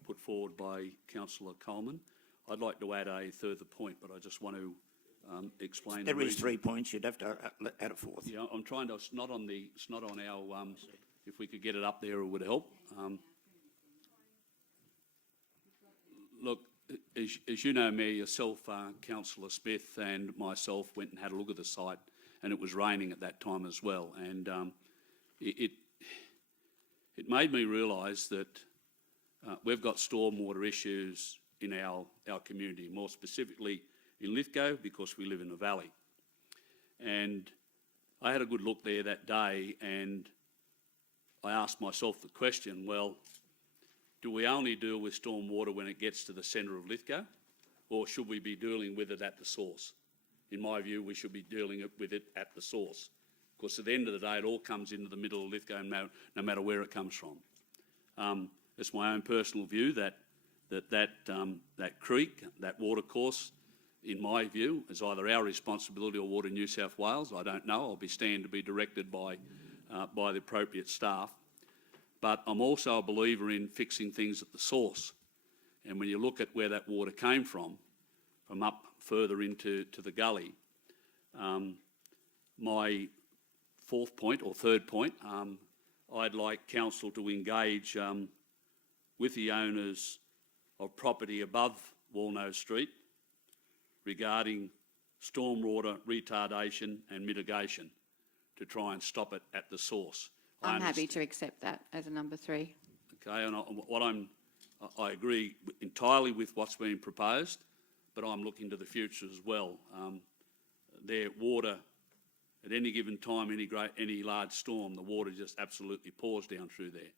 put forward by Councillor Coleman. I'd like to add a further point, but I just want to explain. There is 3 points. You'd have to add a fourth. Yeah, I'm trying to. It's not on our. If we could get it up there, it would help. Look, as you know, Mayor, yourself, Councillor Smith, and myself went and had a look at the site, and it was raining at that time as well, and it made me realise that we've got stormwater issues in our community, more specifically in Lithgow, because we live in a valley. And I had a good look there that day, and I asked myself the question, well, do we only deal with storm water when it gets to the centre of Lithgow, or should we be dealing with it at the source? In my view, we should be dealing with it at the source, because at the end of the day, it all comes into the middle of Lithgow, no matter where it comes from. It's my own personal view that creek, that watercourse, in my view, is either our responsibility or Water New South Wales. I don't know. I'll stand to be directed by the appropriate staff. But I'm also a believer in fixing things at the source. And when you look at where that water came from up further into the gully, my third point, I'd like council to engage with the owners of property above Walnose Street regarding stormwater retardation and mitigation to try and stop it at the source. I'm happy to accept that as a number 3. Okay, and I agree entirely with what's being proposed, but I'm looking to the future as well. Their water, at any given time, any large storm, the water just absolutely pours down through there.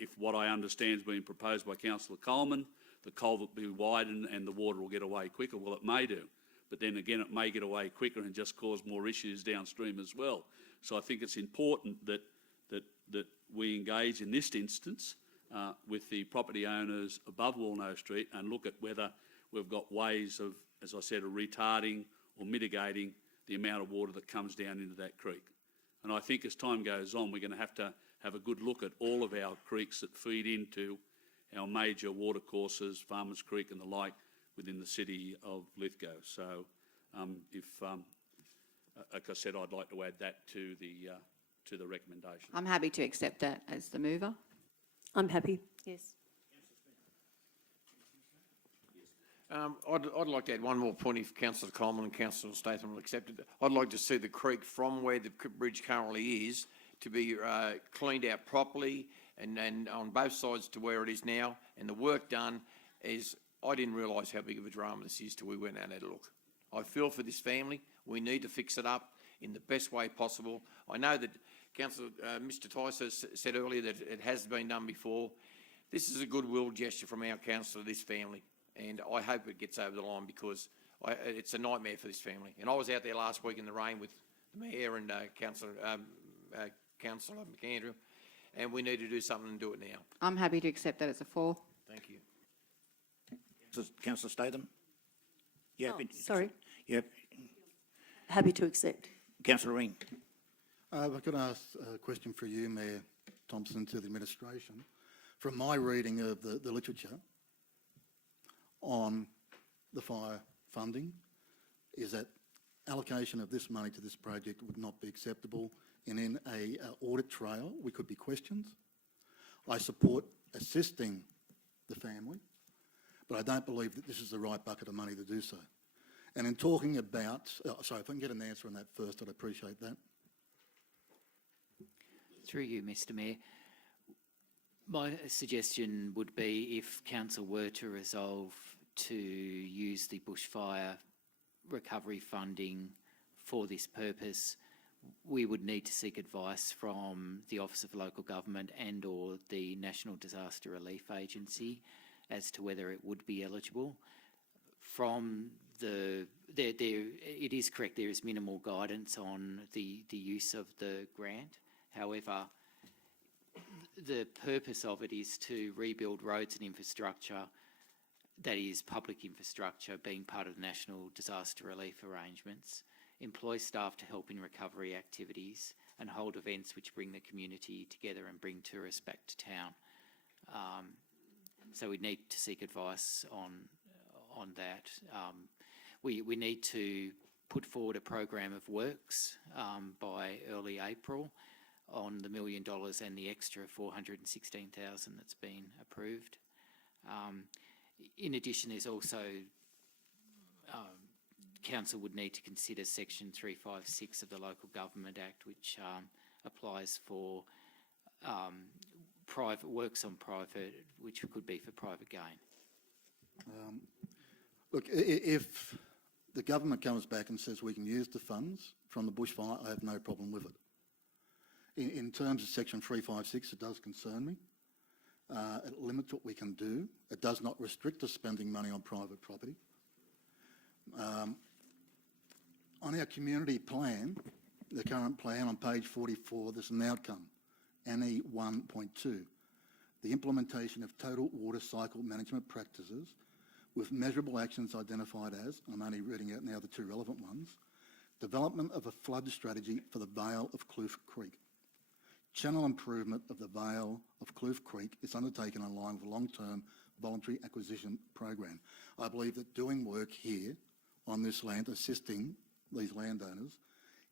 If what I understand is being proposed by Councillor Coleman, the culvert will be widened and the water will get away quicker. Well, it may do, but then again, it may get away quicker and just cause more issues downstream as well. So I think it's important that we engage in this instance with the property owners above Walnose Street and look at whether we've got ways of, as I said, of retarding or mitigating the amount of water that comes down into that creek. And I think as time goes on, we're going to have a good look at all of our creeks that feed into our major watercourses, Farmers Creek and the like, within the city of Lithgow. So like I said, I'd like to add that to the recommendation. I'm happy to accept that as the mover. I'm happy, yes. I'd like to add one more point if Councillor Coleman and Councillor Statham will accept it. I'd like to see the creek from where the bridge currently is to be cleaned out properly and on both sides to where it is now. And the work done is, I didn't realise how big of a drama this is till we went out and had a look. I feel for this family. We need to fix it up in the best way possible. I know that Councillor Mr Tyser said earlier that it has been done before. This is a goodwill gesture from our councillor to this family, and I hope it gets over the line because it's a nightmare for this family. And I was out there last week in the rain with the Mayor and Councillor McAndrew, and we need to do something and do it now. I'm happy to accept that as a 4. Thank you. Councillor Statham? Yeah. Sorry. Yep. Happy to accept. Councillor Ring. I've got to ask a question for you, Mayor Thompson, to the administration. From my reading of the literature on the fire funding, is that allocation of this money to this project would not be acceptable, and in a audit trail we could be questioned. I support assisting the family, but I don't believe that this is the right bucket of money to do so. And in talking about, sorry, if I can get an answer on that first, I'd appreciate that. Through you, Mr Mayor. My suggestion would be if council were to resolve to use the bushfire recovery funding for this purpose, we would need to seek advice from the Office of Local Government and or the National Disaster Relief Agency as to whether it would be eligible. From it is correct, there is minimal guidance on the use of the grant. However, the purpose of it is to rebuild roads and infrastructure that is public infrastructure being part of national disaster relief arrangements, employ staff to help in recovery activities and hold events which bring the community together and bring tourists back to town. So we need to seek advice on that. We need to put forward a program of works by early April on the $1 million and the extra $416,000 that's been approved. In addition, there's also council would need to consider Section 356 of the Local Government Act, which applies for private works on private, which could be for private gain. Look, if the government comes back and says we can use the funds from the bushfire, I have no problem with it. In terms of Section 356, it does concern me. It limits what we can do. It does not restrict us spending money on private property. On our community plan, the current plan on page 44, there's an outcome, NE 1.2, the implementation of total water cycle management practices with measurable actions identified as, I'm only reading out now the two relevant ones, development of a flood strategy for the Vale of Kloof Creek. Channel improvement of the Vale of Kloof Creek is undertaken in line with the long-term voluntary acquisition program. I believe that doing work here on this land, assisting these landowners,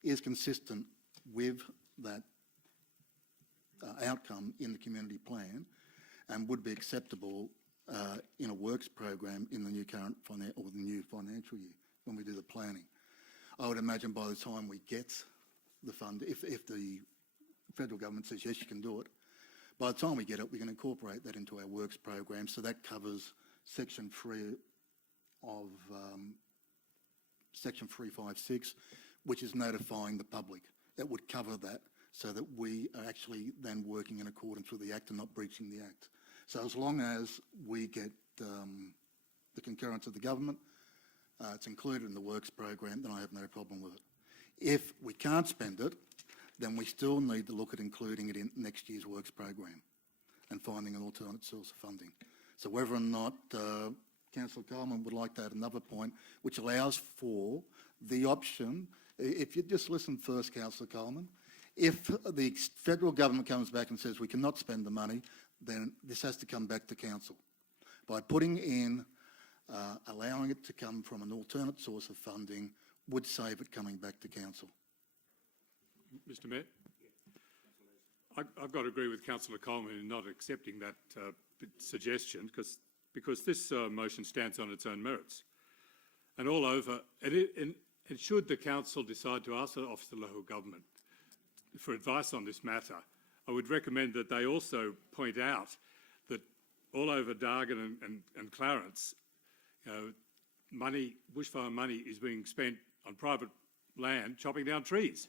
is consistent with that outcome in the community plan and would be acceptable in a works program in the new the new financial year when we do the planning. I would imagine by the time we get the fund, if the federal government says yes, you can do it, by the time we get it, we can incorporate that into our works program. So that covers Section 3 of Section 356, which is notifying the public. That would cover that so that we are actually then working in accordance with the Act and not breaching the Act. So as long as we get the concurrence of the government, it's included in the works program, then I have no problem with it. If we can't spend it, then we still need to look at including it in next year's works program and finding an alternate source of funding. So whether or not Councillor Coleman would like to add another point which allows for the option, if you just listen first, Councillor Coleman, if the federal government comes back and says we cannot spend the money, then this has to come back to council. By putting in, allowing it to come from an alternate source of funding would save it coming back to council. Mr Mayor? I've got to agree with Councillor Coleman in not accepting that suggestion because this motion stands on its own merits. And all over, and should the council decide to ask the Office of Local Government for advice on this matter, I would recommend that they also point out that all over Dargan and Clarence, bushfire money is being spent on private land chopping down trees.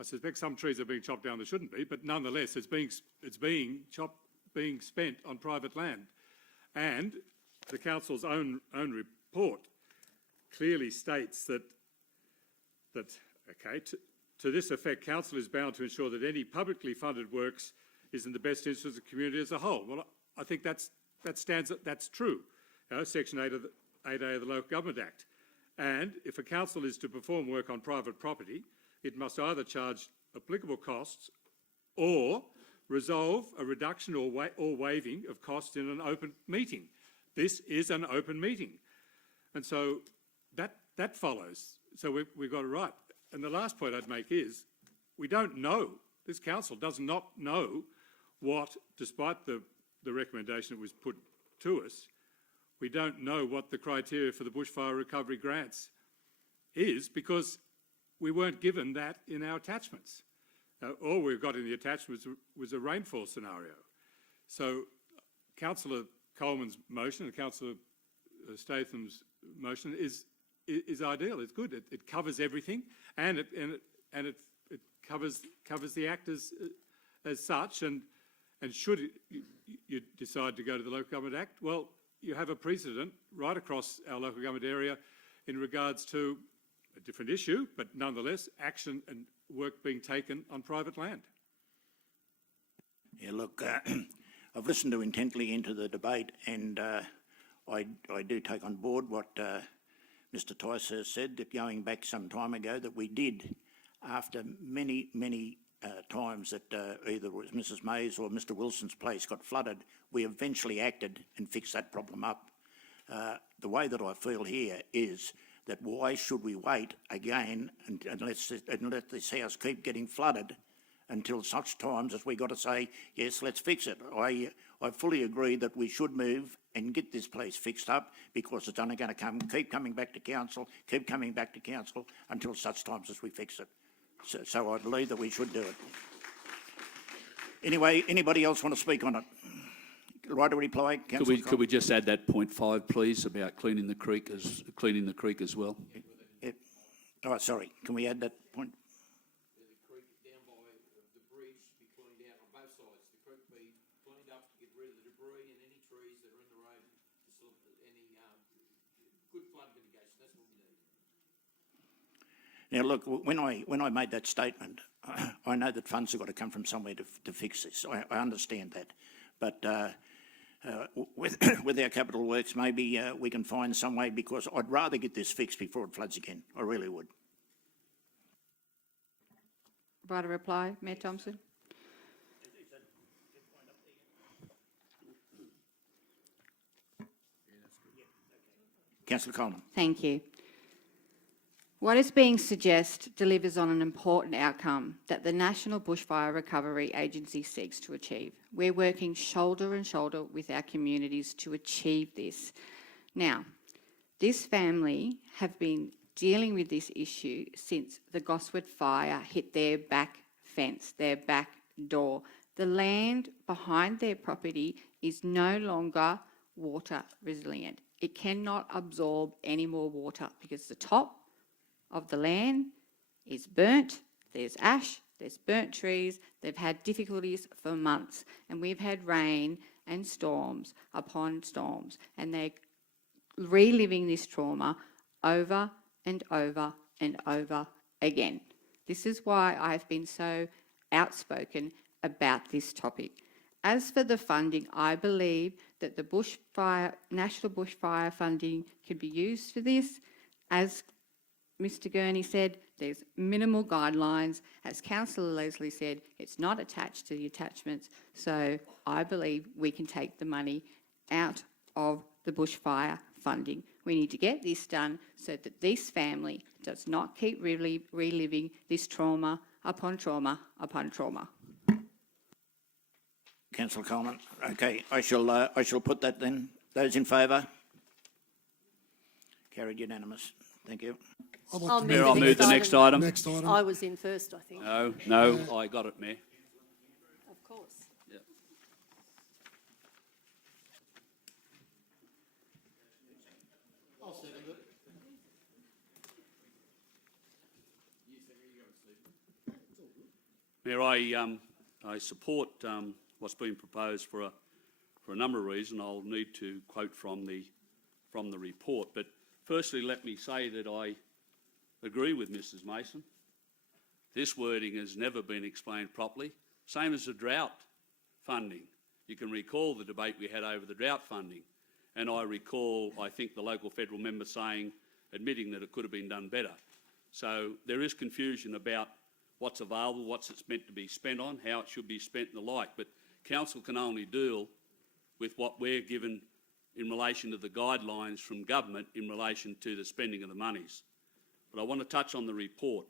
I suspect some trees are being chopped down that shouldn't be, but nonetheless, it's being spent on private land. And the council's own report clearly states that to this effect, council is bound to ensure that any publicly funded works is in the best interest of the community as a whole. Well, I think that's true. Section 8A of the Local Government Act. And if a council is to perform work on private property, it must either charge applicable costs or resolve a reduction or waiving of costs in an open meeting. This is an open meeting. And so that follows. So we've got it right. And the last point I'd make is we don't know, this council does not know what, despite the recommendation that was put to us, we don't know what the criteria for the bushfire recovery grants is because we weren't given that in our attachments. All we've got in the attachments was a rainfall scenario. So Councillor Coleman's motion and Councillor Statham's motion is ideal. It's good. It covers everything, and it covers the Act as such. And should you decide to go to the Local Government Act, well, you have a precedent right across our local government area in regards to a different issue, but nonetheless, action and work being taken on private land. Yeah, look, I've listened intently into the debate, and I do take on board what Mr Tice has said, that going back some time ago that we did, after many times that either was Mrs May's or Mr Wilson's place got flooded, we eventually acted and fixed that problem up. The way that I feel here is that why should we wait again and let this house keep getting flooded until such times as we got to say, yes, let's fix it. I fully agree that we should move and get this place fixed up because it's only going to keep coming back to council until such times as we fix it. So I believe that we should do it. Anyway, anybody else want to speak on it? right to reply, Councillor? Could we just add that point 5, please, about cleaning the creek as well? Yeah. Oh, sorry. Can we add that point? The creek down by the bridge be cleaned out on both sides. The creek be cleaned up to get rid of the debris and any trees that are in the road, any good flood mitigation. That's what we need. Now, look, when I made that statement, I know that funds have got to come from somewhere to fix this. I understand that. But with our capital works, maybe we can find some way, because I'd rather get this fixed before it floods again. I really would. Right to reply, Mayor Thompson? Councillor Coleman. Thank you. What is being suggested delivers on an important outcome that the National Bushfire Recovery Agency seeks to achieve. We're working shoulder and shoulder with our communities to achieve this. Now, this family have been dealing with this issue since the Gosford fire hit their back fence, their back door. The land behind their property is no longer water resilient. It cannot absorb any more water because the top of the land is burnt, there's ash, there's burnt trees, they've had difficulties for months, and we've had rain and storms upon storms, and they're reliving this trauma over and over and over again. This is why I've been so outspoken about this topic. As for the funding, I believe that the National Bushfire funding can be used for this. As Mr Gurney said, there's minimal guidelines. As Councillor Leslie said, it's not attached to the attachments. So I believe we can take the money out of the bushfire funding. We need to get this done so that this family does not keep reliving this trauma upon trauma upon trauma. Councillor Coleman. Okay, I shall put that then. Those in favour? Carried unanimous. Thank you. I'll move the next item. Next item. I was in first, I think. No, I got it, Mayor. Of course. Yep. I'll second it. Mayor, I support what's been proposed for a number of reasons. I'll need to quote from the report. But firstly, let me say that I agree with Mrs Mason. This wording has never been explained properly. Same as the drought funding. You can recall the debate we had over the drought funding. And I recall, I think, the local federal member admitting that it could have been done better. So there is confusion about what's available, what's it's meant to be spent on, how it should be spent and the like. But council can only deal with what we're given in relation to the guidelines from government in relation to the spending of the monies. But I want to touch on the report,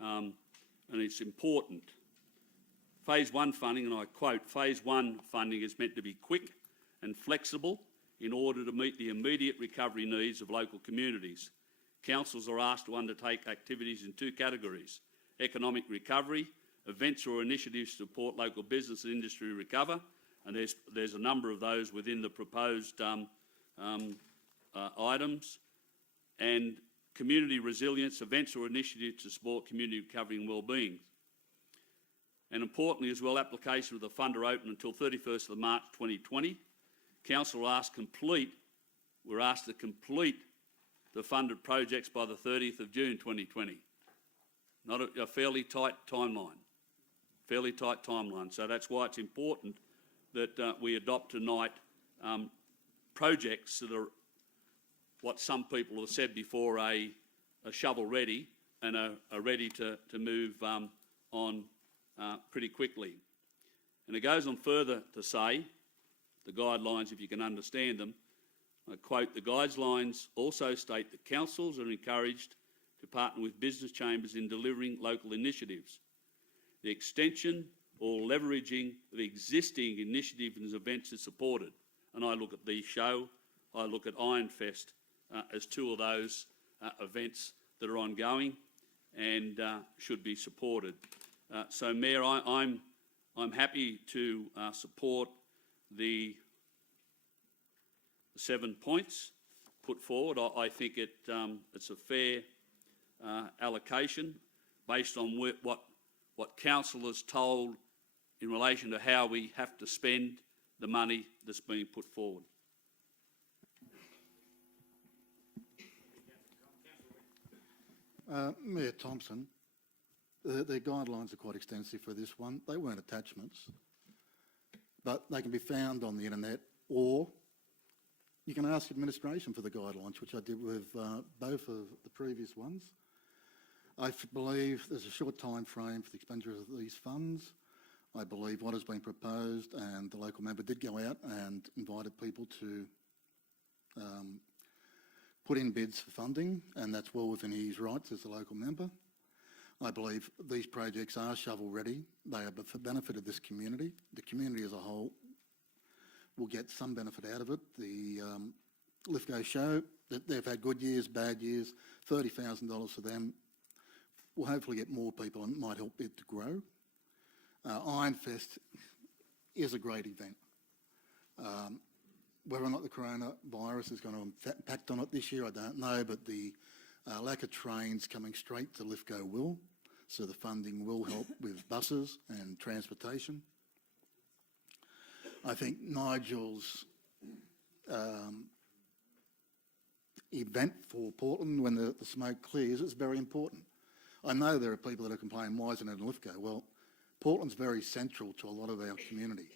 and it's important. Phase 1 funding, and I quote, Phase 1 funding is meant to be quick and flexible in order to meet the immediate recovery needs of local communities. Councils are asked to undertake activities in 2 categories: economic recovery, events or initiatives to support local business and industry recover, and there's a number of those within the proposed items, and community resilience, events or initiatives to support community recovery and wellbeing. And importantly as well, application of the fund are open until 31st of March 2020. Council we're asked to complete the funded projects by the 30th of June 2020. Not a fairly tight timeline. So that's why it's important that we adopt tonight projects that are what some people have said before, a shovel ready and are ready to move on pretty quickly. And it goes on further to say, the guidelines, if you can understand them, I quote, the guidelines also state that councils are encouraged to partner with business chambers in delivering local initiatives. The extension or leveraging of existing initiatives and events is supported. And I look at the show, I look at Ironfest as 2 of those events that are ongoing and should be supported. So, Mayor, I'm happy to support the 7 points put forward. I think it's a fair allocation based on what council is told in relation to how we have to spend the money that's being put forward. Mayor Thompson, their guidelines are quite extensive for this one. They weren't attachments, but they can be found on the internet, or you can ask administration for the guidelines, which I did with both of the previous ones. I believe there's a short time frame for the expenditure of these funds. I believe what has been proposed, and the local member did go out and invited people to put in bids for funding, and that's well within his rights as a local member. I believe these projects are shovel ready. They are for the benefit of this community. The community as a whole will get some benefit out of it. The Lithgow show, they've had good years, bad years, $30,000 for them. We'll hopefully get more people and it might help it to grow. Ironfest is a great event. Whether or not the coronavirus is going to impact on it this year, I don't know, but the lack of trains coming straight to Lithgow will, so the funding will help with buses and transportation. I think Nigel's event for Portland, when the smoke clears, is very important. I know there are people that are complaining, why isn't it in Lithgow? Well, Portland's very central to a lot of our community.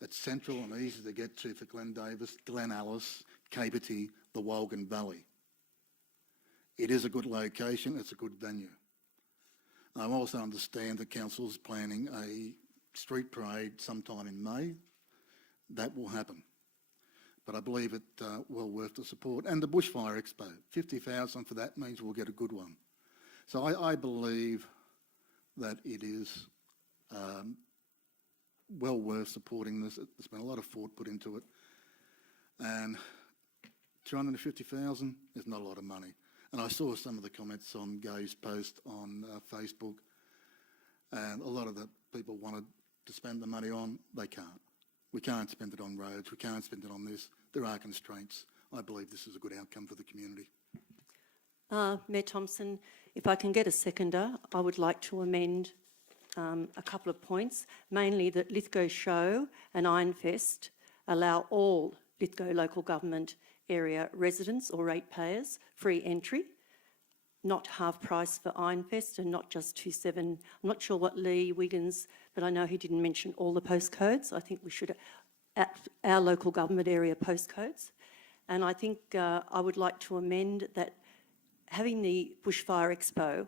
It's central and easy to get to for Glen Davis, Glen Alice, Capity, the Wolgan Valley. It is a good location, it's a good venue. I also understand that Council's planning a street parade sometime in May. That will happen. But I believe it well worth the support. And the Bushfire Expo, 50,000 for that means we'll get a good one. So I believe that it is well worth supporting this. There's been a lot of thought put into it. And 250,000 is not a lot of money. And I saw some of the comments on Gay's post on Facebook, and a lot of the people wanted to spend the money on, they can't. We can't spend it on roads, we can't spend it on this. There are constraints. I believe this is a good outcome for the community. Mayor Thompson, if I can get a seconder, I would like to amend a couple of points, mainly that Lithgow Show and Ironfest allow all Lithgow local government area residents or ratepayers free entry, not half price for Ironfest and not just 27. I'm not sure what Lee Wiggins, but I know he didn't mention all the postcodes. I think we should, at our local government area postcodes. And I think I would like to amend that having the Bushfire Expo,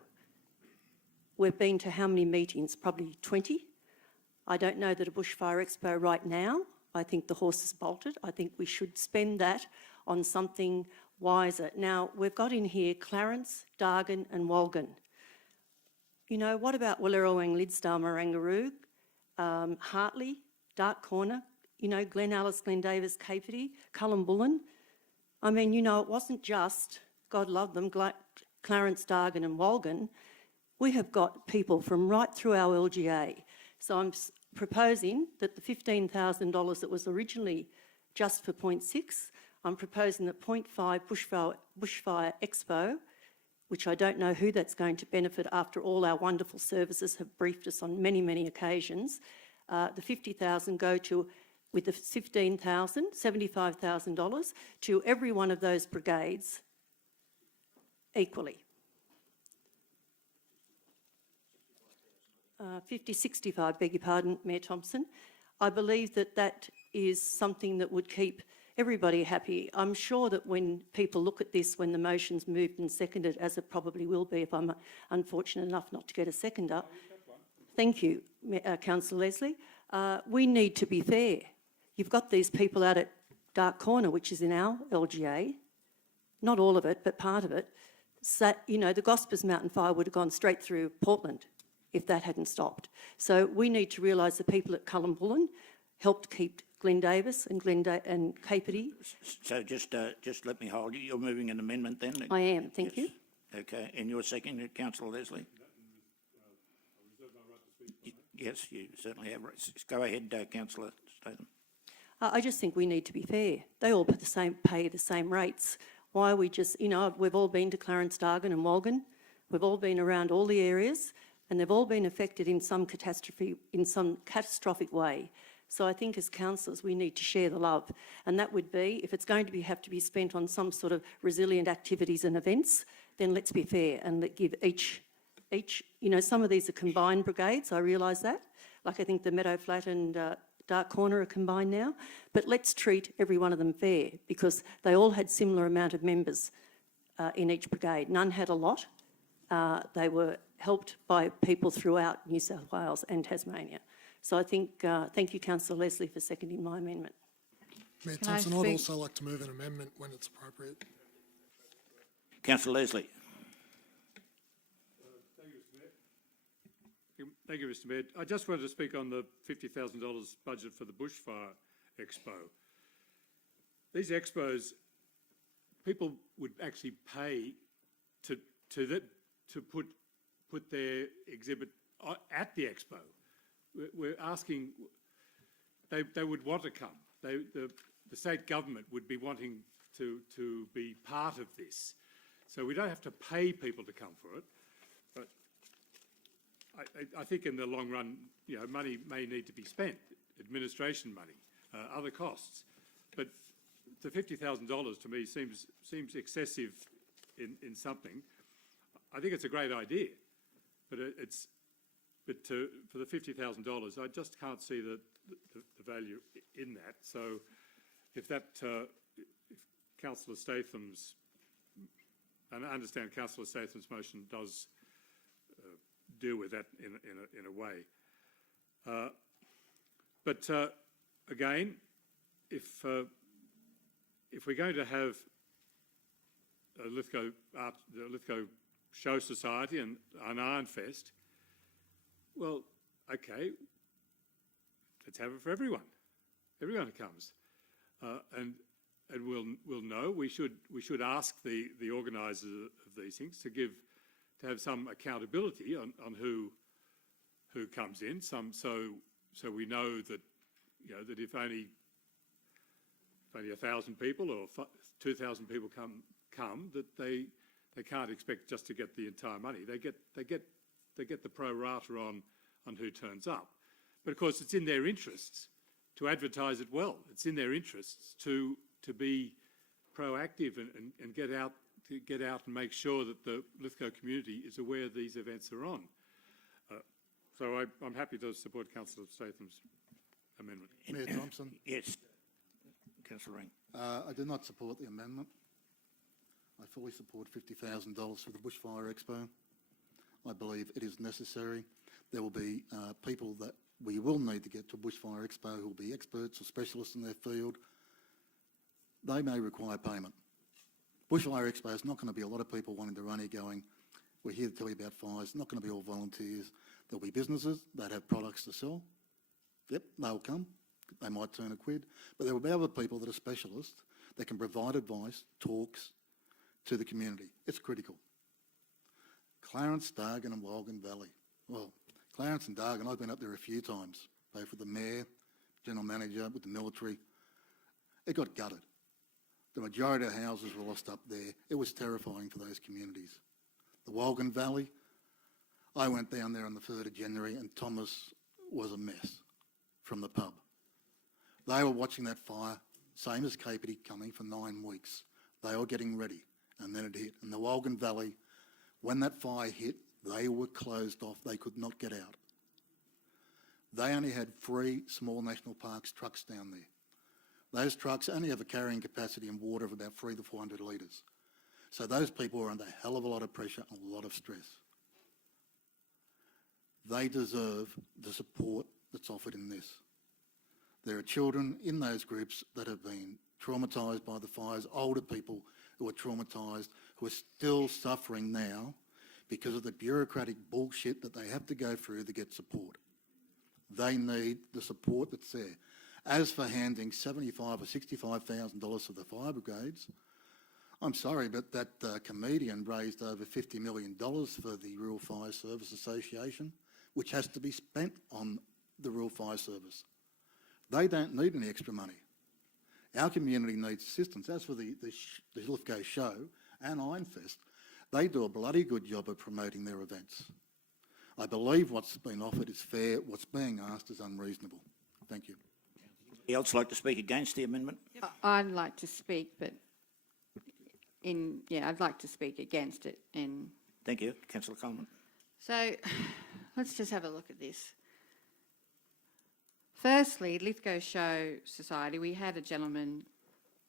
we've been to how many meetings? Probably 20. I don't know that a Bushfire Expo right now, I think the horse is bolted. I think we should spend that on something wiser. Now, we've got in here Clarence, Dargan and Wolgan. You know, what about Willerowang, Lidsdale, Marangaroo, Hartley, Dark Corner, you know, Glen Alice, Glen Davis, Capity, Cullumbullen? I mean, you know, it wasn't just, God love them, Clarence, Dargan and Wolgan. We have got people from right through our LGA. So I'm proposing that the $15,000 that was originally just for 0.6, I'm proposing that 0.5 Bushfire Expo, which I don't know who that's going to benefit after all our wonderful services have briefed us on many, many occasions. The $50,000 go to, with the $15,000, $75,000 to every one of those brigades equally. 65, beg your pardon, Mayor Thompson. I believe that that is something that would keep everybody happy. I'm sure that when people look at this, when the motion's moved and seconded, as it probably will be if I'm unfortunate enough not to get a seconder. Thank you, Councillor Leslie. We need to be fair. You've got these people out at Dark Corner, which is in our LGA, not all of it, but part of it. So, you know, the Gospers Mountain Fire would have gone straight through Portland if that hadn't stopped. So we need to realise the people at Cullumbullen helped keep Glen Davis and and Capity. So just let me hold you. You're moving an amendment then? I am, thank you. Okay, and you're seconding, Councillor Leslie? Yes, you certainly have. Go ahead, Councillor Statham. I just think we need to be fair. They all pay the same rates. Why are we just, we've all been to Clarence Dargan and Walgan. We've all been around all the areas, and they've all been affected in some catastrophic way. So I think as councillors, we need to share the love. And that would be, if it's going to have to be spent on some sort of resilient activities and events, then let's be fair and give each, some of these are combined brigades, I realise that. Like I think the Meadow Flat and Dark Corner are combined now. But let's treat every one of them fair, because they all had similar amount of members in each brigade. None had a lot. They were helped by people throughout New South Wales and Tasmania. So I think, thank you, Councillor Leslie, for seconding my amendment. Mayor Thompson, I'd also like to move an amendment when it's appropriate. Councillor Leslie. Thank you, Mr Mayor. I just wanted to speak on the $50,000 budget for the Bushfire Expo. These expos, people would actually pay to put their exhibit at the expo. We're asking, they would want to come. The state government would be wanting to be part of this. So we don't have to pay people to come for it. But I think in the long run, money may need to be spent, administration money, other costs. But the $50,000 to me seems excessive in something. I think it's a great idea, but for the $50,000, I just can't see the value in that. So if Councillor Statham's, and I understand Councillor Statham's motion does deal with that in a way. But again, if we're going to have a Lithgow Show Society and an Iron Fest, well, okay, let's have it for everyone who comes, and we'll know. We should ask the organisers of these things to have some accountability on who comes in. So we know that that if only 1,000 people or 2,000 people come, that they can't expect just to get the entire money. They get the pro rata on who turns up. But of course, it's in their interests to advertise it well. It's in their interests to be proactive and get out and make sure that the Lithgow community is aware these events are on. So I'm happy to support Councillor Statham's amendment. Mayor Thompson? Yes. Councillor Ring. I do not support the amendment. I fully support $50,000 for the Bushfire Expo. I believe it is necessary. There will be people that we will need to get to Bushfire Expo who will be experts or specialists in their field. They may require payment. Bushfire Expo is not going to be a lot of people wanting to run here going, we're here to tell you about fires. It's not going to be all volunteers. There'll be businesses that have products to sell. Yep, they'll come. They might turn a quid. But there will be other people that are specialists that can provide advice, talks to the community. It's critical. Clarence, Dargan and Walgan Valley. Well, Clarence and Dargan, I've been up there a few times, both with the mayor, general manager, with the military. It got gutted. The majority of houses were lost up there. It was terrifying for those communities. The Walgan Valley, I went down there on the 3rd of January and Thomas was a mess from the pub. They were watching that fire, same as Capity, coming for 9 weeks. They were getting ready, and then it hit. And the Walgan Valley, when that fire hit, they were closed off. They could not get out. They only had 3 small national parks trucks down there. Those trucks only have a carrying capacity in water of about 300 to 400 litres. So those people were under a hell of a lot of pressure and a lot of stress. They deserve the support that's offered in this. There are children in those groups that have been traumatised by the fires, older people who are traumatised, who are still suffering now because of the bureaucratic bullshit that they have to go through to get support. They need the support that's there. As for handing $75,000 or $65,000 for the fire brigades, I'm sorry, but that comedian raised over $50 million for the Rural Fire Service Association, which has to be spent on the Rural Fire Service. They don't need any extra money. Our community needs assistance. As for the Lithgow show and Ironfest, they do a bloody good job of promoting their events. I believe what's been offered is fair. What's being asked is unreasonable. Thank you. Anybody else like to speak against the amendment? I'd like to speak, but I'd like to speak against it. And Thank you. Councillor Coleman. so let's just have a look at this. Firstly, Lithgow Show Society, we had a gentleman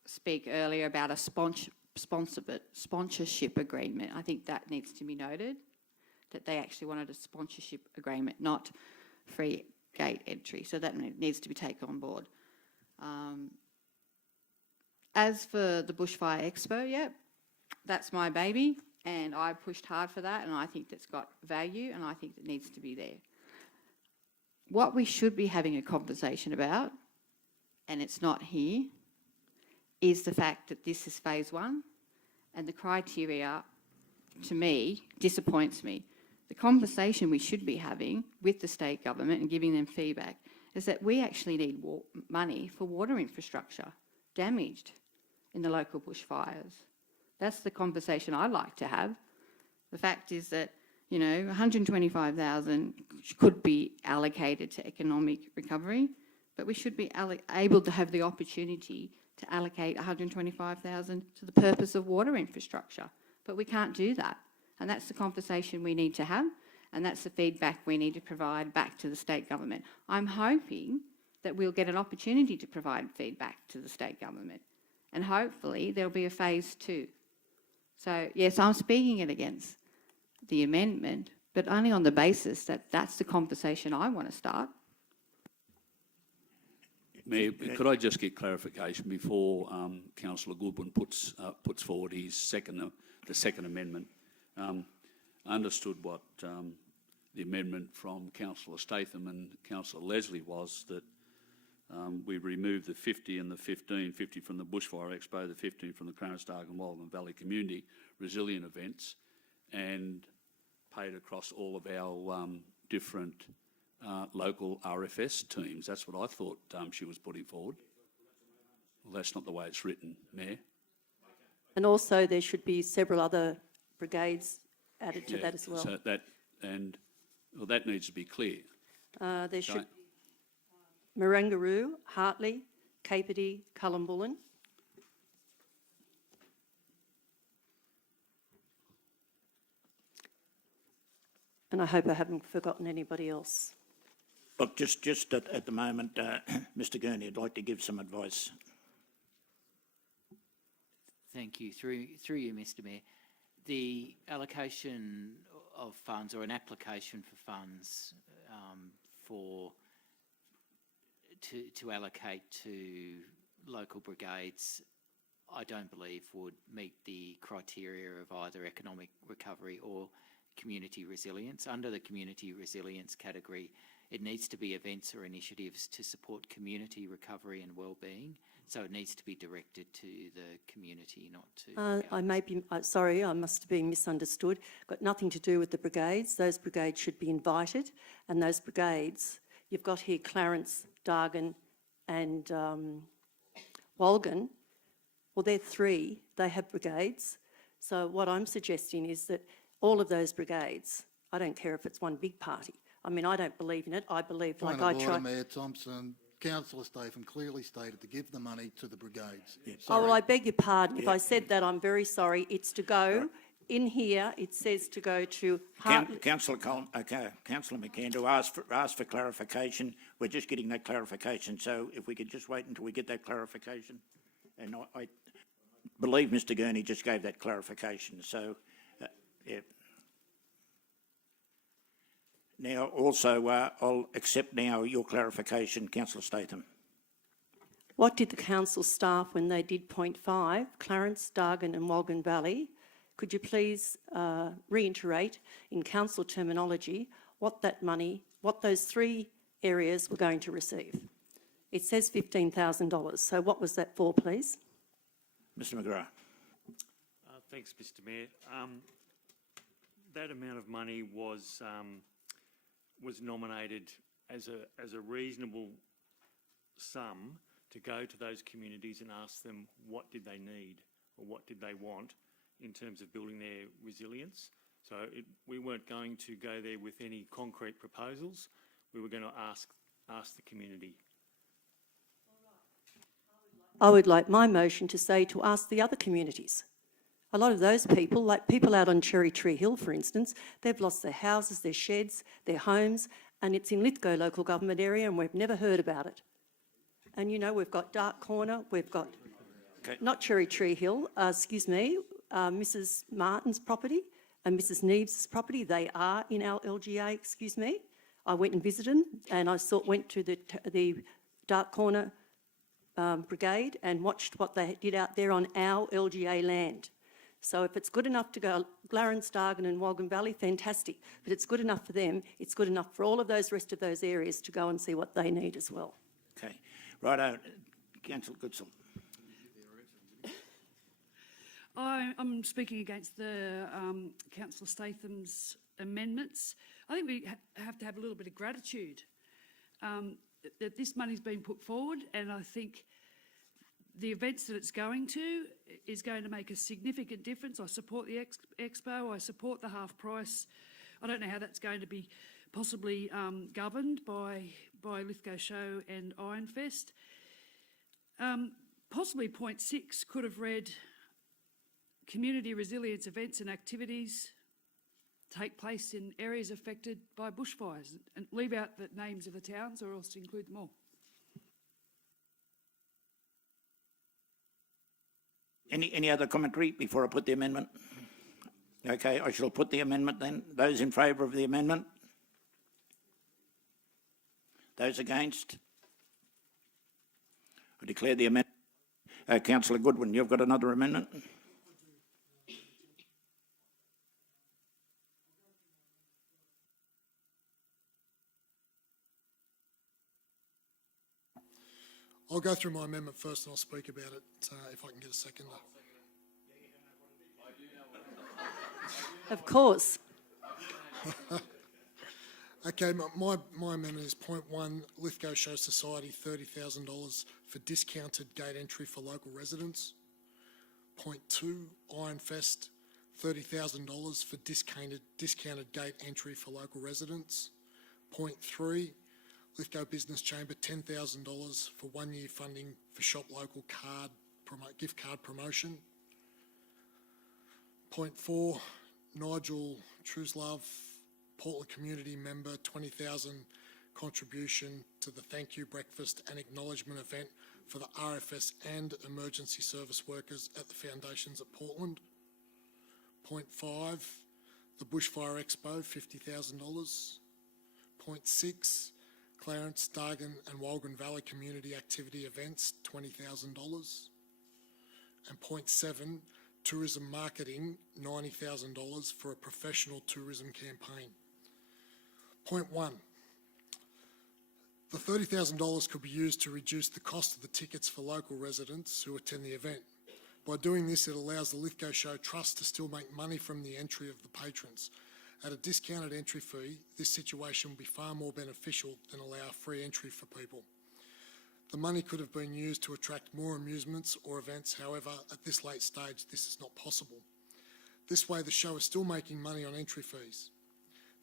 speak earlier about a sponsorship agreement. I think that needs to be noted, that they actually wanted a sponsorship agreement, not free gate entry. So that needs to be taken on board. As for the Bushfire Expo, yep, that's my baby, and I pushed hard for that, and I think that's got value, and I think it needs to be there. What we should be having a conversation about, and it's not here, is the fact that this is phase one, and the criteria, to me, disappoints me. The conversation we should be having with the state government and giving them feedback is that we actually need money for water infrastructure damaged in the local bushfires. That's the conversation I'd like to have. The fact is that, 125,000 could be allocated to economic recovery, but we should be able to have the opportunity to allocate 125,000 to the purpose of water infrastructure. But we can't do that. And that's the conversation we need to have, and that's the feedback we need to provide back to the state government. I'm hoping that we'll get an opportunity to provide feedback to the state government, and hopefully there'll be a phase two. So, yes, I'm speaking it against the amendment, but only on the basis that that's the conversation I want to start. Mayor, could I just get clarification before Councillor Goodwin puts forward his the second amendment? I understood what the amendment from Councillor Statham and Councillor Leslie was, that we removed the 50 and the 15, 50 from the Bushfire Expo, the 15 from the Clarence Dargan Walden Valley Community Resilient Events, and paid across all of our different local RFS teams. That's what I thought she was putting forward. Well, that's not the way it's written, Mayor. And also there should be several other brigades added to that as well. So that needs to be clear. There should be Marangaroo, Hartley, Capertee, Cullambullen. And I hope I haven't forgotten anybody else. Look, just at the moment, Mr. Gurney, I'd like to give some advice. Thank you. Through you, Mr. Mayor. The allocation of funds, or an application for funds to allocate to local brigades, I don't believe would meet the criteria of either economic recovery or community resilience. Under the community resilience category, it needs to be events or initiatives to support community recovery and well-being. So it needs to be directed to the community, not to... I may be, sorry, I must have been misunderstood. Got nothing to do with the brigades. Those brigades should be invited, and those brigades, you've got here Clarence, Dargan and Walgan. Well, they're three, they have brigades. So what I'm suggesting is that all of those brigades, I don't care if it's one big party. I mean, I don't believe in it. I believe, Point like of I order, try... Mayor Thompson. Councillor Statham clearly stated to give the money to the brigades. Yeah. Oh, well, I beg your pardon. If I said that, I'm very sorry. It's to go, Right. in here, it says to go to... Councillor McCann, to ask for clarification. We're just getting that clarification, so if we could just wait until we get that clarification. And I believe Mr. Gurney just gave that clarification, so, yeah. Now, also, I'll accept now your clarification, Councillor Statham. What did the council staff, when they did point 5, Clarence, Dargan and Walgan Valley, could you please reiterate in council terminology what that money, what those 3 areas were going to receive? It says $15,000, so what was that for, please? Mr. McGrath. Thanks, Mr. Mayor. That amount of money was nominated as a reasonable sum to go to those communities and ask them what did they need or what did they want in terms of building their resilience. So we weren't going to go there with any concrete proposals. We were going to ask the community. I would like my motion to say to ask the other communities. A lot of those people, like people out on Cherry Tree Hill, for instance, they've lost their houses, their sheds, their homes, and it's in Lithgow local government area and we've never heard about it. And you know, we've got Dark Corner, we've got, not Cherry Tree Hill, Mrs Martin's property and Mrs Neves' property, they are in our LGA, excuse me. I went and visited them and I went to the Dark Corner brigade and watched what they did out there on our LGA land. So if it's good enough to go Clarence, Dargan and Walgan Valley, fantastic. But it's good enough for them, it's good enough for all of those rest of those areas to go and see what they need as well. Okay. Righto. Councillor Goodsall. I'm speaking against the Councillor Statham's amendments. I think we have to have a little bit of gratitude that this money's been put forward, and I think the events that it's going to is going to make a significant difference. I support the expo, I support the half price. I don't know how that's going to be possibly governed by Lithgow Show and Ironfest. Possibly point 6 could have read community resilience events and activities take place in areas affected by bushfires, and leave out the names of the towns or else include them all. Any other commentary before I put the amendment? Okay, I shall put the amendment then. Those in favour of the amendment? Those against? I declare the amendment. Councillor Goodwin, you've got another amendment? I'll go through my amendment first and I'll speak about it if I can get a second. Of course. Okay, my amendment is point 1, Lithgow Show Society, $30,000 for discounted gate entry for local residents. Point 2, Ironfest, $30,000 for discounted gate entry for local residents. Point 3, Lithgow Business Chamber, $10,000 for 1-year funding for shop local gift card promotion. Point 4, Nigel Truslove, Portland community member, $20,000 contribution to the thank you breakfast and acknowledgement event for the RFS and emergency service workers at the foundations at Portland. Point 5, the Bushfire Expo, $50,000. Point 6, Clarence, Dargan and Walgan Valley community activity events, $20,000. And point 7, tourism marketing, $90,000 for a professional tourism campaign. Point 1, the $30,000 could be used to reduce the cost of the tickets for local residents who attend the event. By doing this, it allows the Lithgow Show Trust to still make money from the entry of the patrons. At a discounted entry fee, this situation will be far more beneficial than allow free entry for people. The money could have been used to attract more amusements or events. However, at this late stage, this is not possible. This way, the show is still making money on entry fees.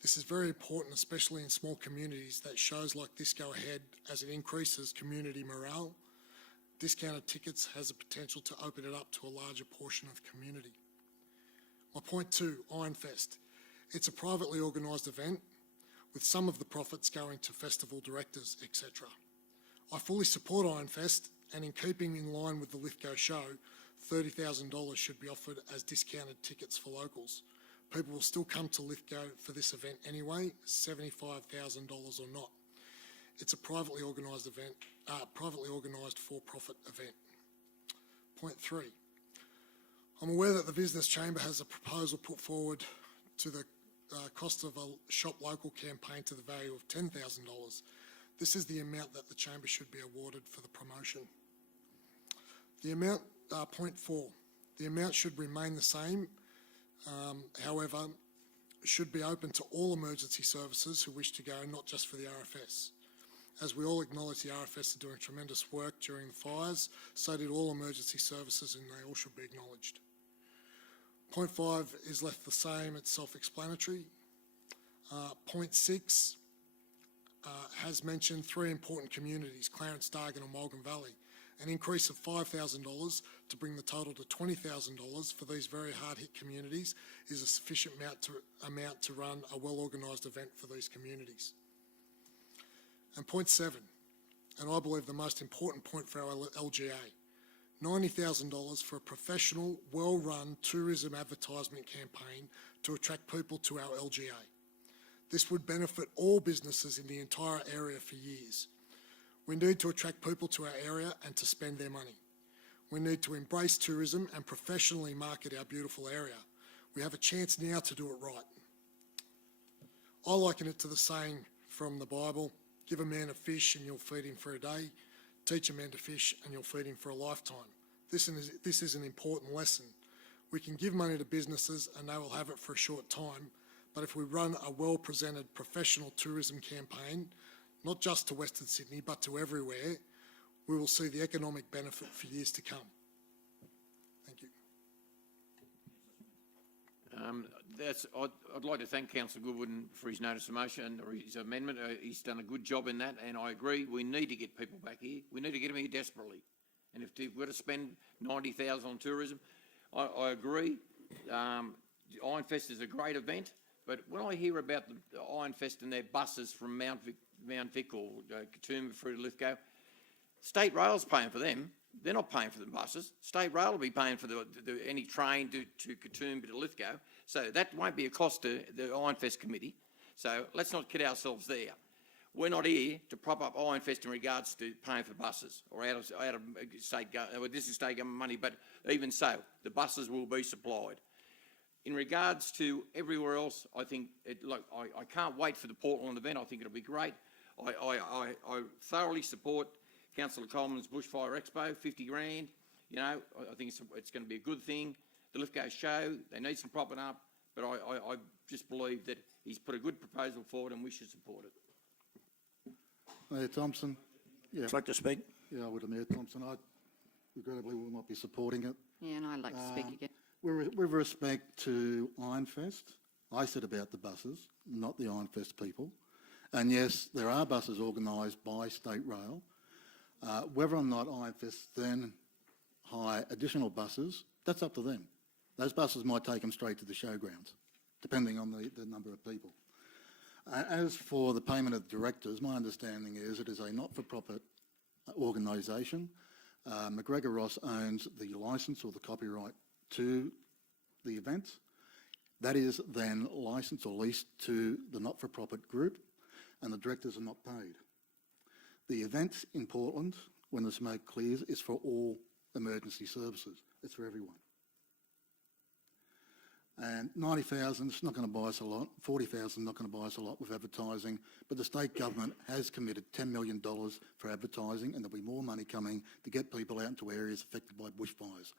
This is very important, especially in small communities, that shows like this go ahead as it increases community morale. Discounted tickets has the potential to open it up to a larger portion of the community. My point 2, Ironfest. It's a privately organised event with some of the profits going to festival directors, etc. I fully support Ironfest, and in keeping in line with the Lithgow Show, $30,000 should be offered as discounted tickets for locals. People will still come to Lithgow for this event anyway, $75,000 or not. It's a privately organised event, privately organised for-profit event. Point 3. I'm aware that the Business Chamber has a proposal put forward to the cost of a shop local campaign to the value of $10,000. This is the amount that the Chamber should be awarded for the promotion. The amount, point 4, the amount should remain the same, however, should be open to all emergency services who wish to go, not just for the RFS. As we all acknowledge the RFS are doing tremendous work during the fires, so did all emergency services, and they all should be acknowledged. Point 5 is left the same, it's self-explanatory. Point 6 has mentioned 3 important communities, Clarence, Dargan and Mulgan Valley. An increase of $5,000 to bring the total to $20,000 for these very hard-hit communities is a sufficient amount to run a well-organised event for these communities. And point 7, and I believe the most important point for our LGA, $90,000 for a professional, well-run tourism advertisement campaign to attract people to our LGA. This would benefit all businesses in the entire area for years. We need to attract people to our area and to spend their money. We need to embrace tourism and professionally market our beautiful area. We have a chance now to do it right. I liken it to the saying from the Bible, give a man a fish and you'll feed him for a day. Teach a man to fish and you'll feed him for a lifetime. This is an important lesson. We can give money to businesses and they will have it for a short time, but if we run a well-presented professional tourism campaign, not just to Western Sydney, but to everywhere, we will see the economic benefit for years to come. Thank you. I'd like to thank Councillor Goodwin for his notice of motion or his amendment. He's done a good job in that, and I agree. We need to get people back here. We need to get them here desperately. And if we've got to spend $90,000 on tourism, I agree. Ironfest is a great event, but when I hear about the Ironfest and their buses from Mount Vic or Katoomba through to Lithgow, State Rail's paying for them. They're not paying for the buses. State Rail will be paying for any train to Katoomba to Lithgow. So that won't be a cost to the Ironfest committee. So let's not kid ourselves there. We're not here to prop up Ironfest in regards to paying for buses or out of state government. Well, this is state government money, but even so, the buses will be supplied. In regards to everywhere else, I think, I can't wait for the Portland event. I think it'll be great. I thoroughly support Councillor Coleman's Bushfire Expo, 50 grand. You know, I think it's going to be a good thing. The Lithgow show, they need some propping up, but I just believe that he's put a good proposal forward and we should support it. Mayor Thompson. Yeah. Would you like to speak? Yeah, I would, Mayor Thompson. I regrettably will not be supporting it. Yeah, and I'd like to speak again. With respect to Ironfest, I said about the buses, not the Ironfest people. And yes, there are buses organised by State Rail. Whether or not Ironfest then hire additional buses, that's up to them. Those buses might take them straight to the showgrounds, depending on the number of people. As for the payment of the directors, my understanding is it is a not-for-profit organisation. McGregor Ross owns the licence or the copyright to the event. That is then licensed or leased to the not-for-profit group, and the directors are not paid. The event in Portland, when the smoke clears, is for all emergency services. It's for everyone. And 90,000 is not going to buy us a lot. 40,000 is not going to buy us a lot with advertising. But the state government has committed $10 million for advertising, and there'll be more money coming to get people out into areas affected by bushfires.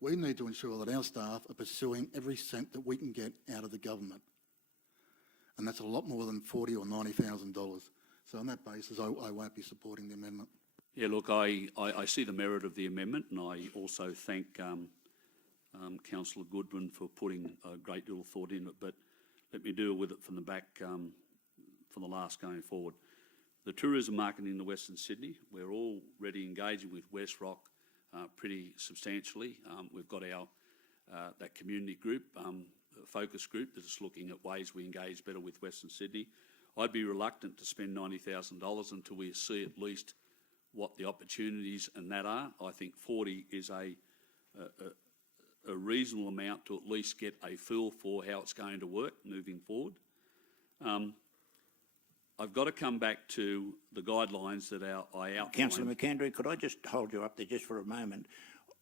We need to ensure that our staff are pursuing every cent that we can get out of the government. And that's a lot more than $40,000 or $90,000. So on that basis, I won't be supporting the amendment. Yeah, look, I see the merit of the amendment, and I also thank Councillor Goodwin for putting a great deal of thought in it, but let me deal with it from the back, from the last going forward. The tourism market in the Western Sydney, we're already engaging with West Rock pretty substantially. We've got our that community group, focus group, that's looking at ways we engage better with Western Sydney. I'd be reluctant to spend $90,000 until we see at least what the opportunities and that are. I think 40 is a reasonable amount to at least get a feel for how it's going to work moving forward. I've got to come back to the guidelines that I outlined. Councillor McAndrew, could I just hold you up there just for a moment?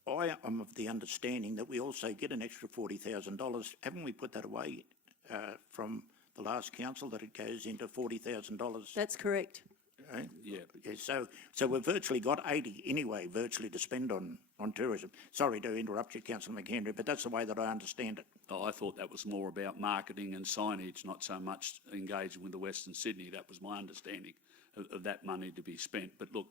I am of the understanding that we also get an extra $40,000. Haven't we put that away from the last council, that it goes into $40,000? That's correct. Right? Yeah. So we've virtually got 80 anyway, virtually, to spend on tourism. Sorry to interrupt you, Councillor McHenry, but that's the way that I understand it. Oh, I thought that was more about marketing and signage, not so much engaging with the Western Sydney. That was my understanding. of that money to be spent. But look,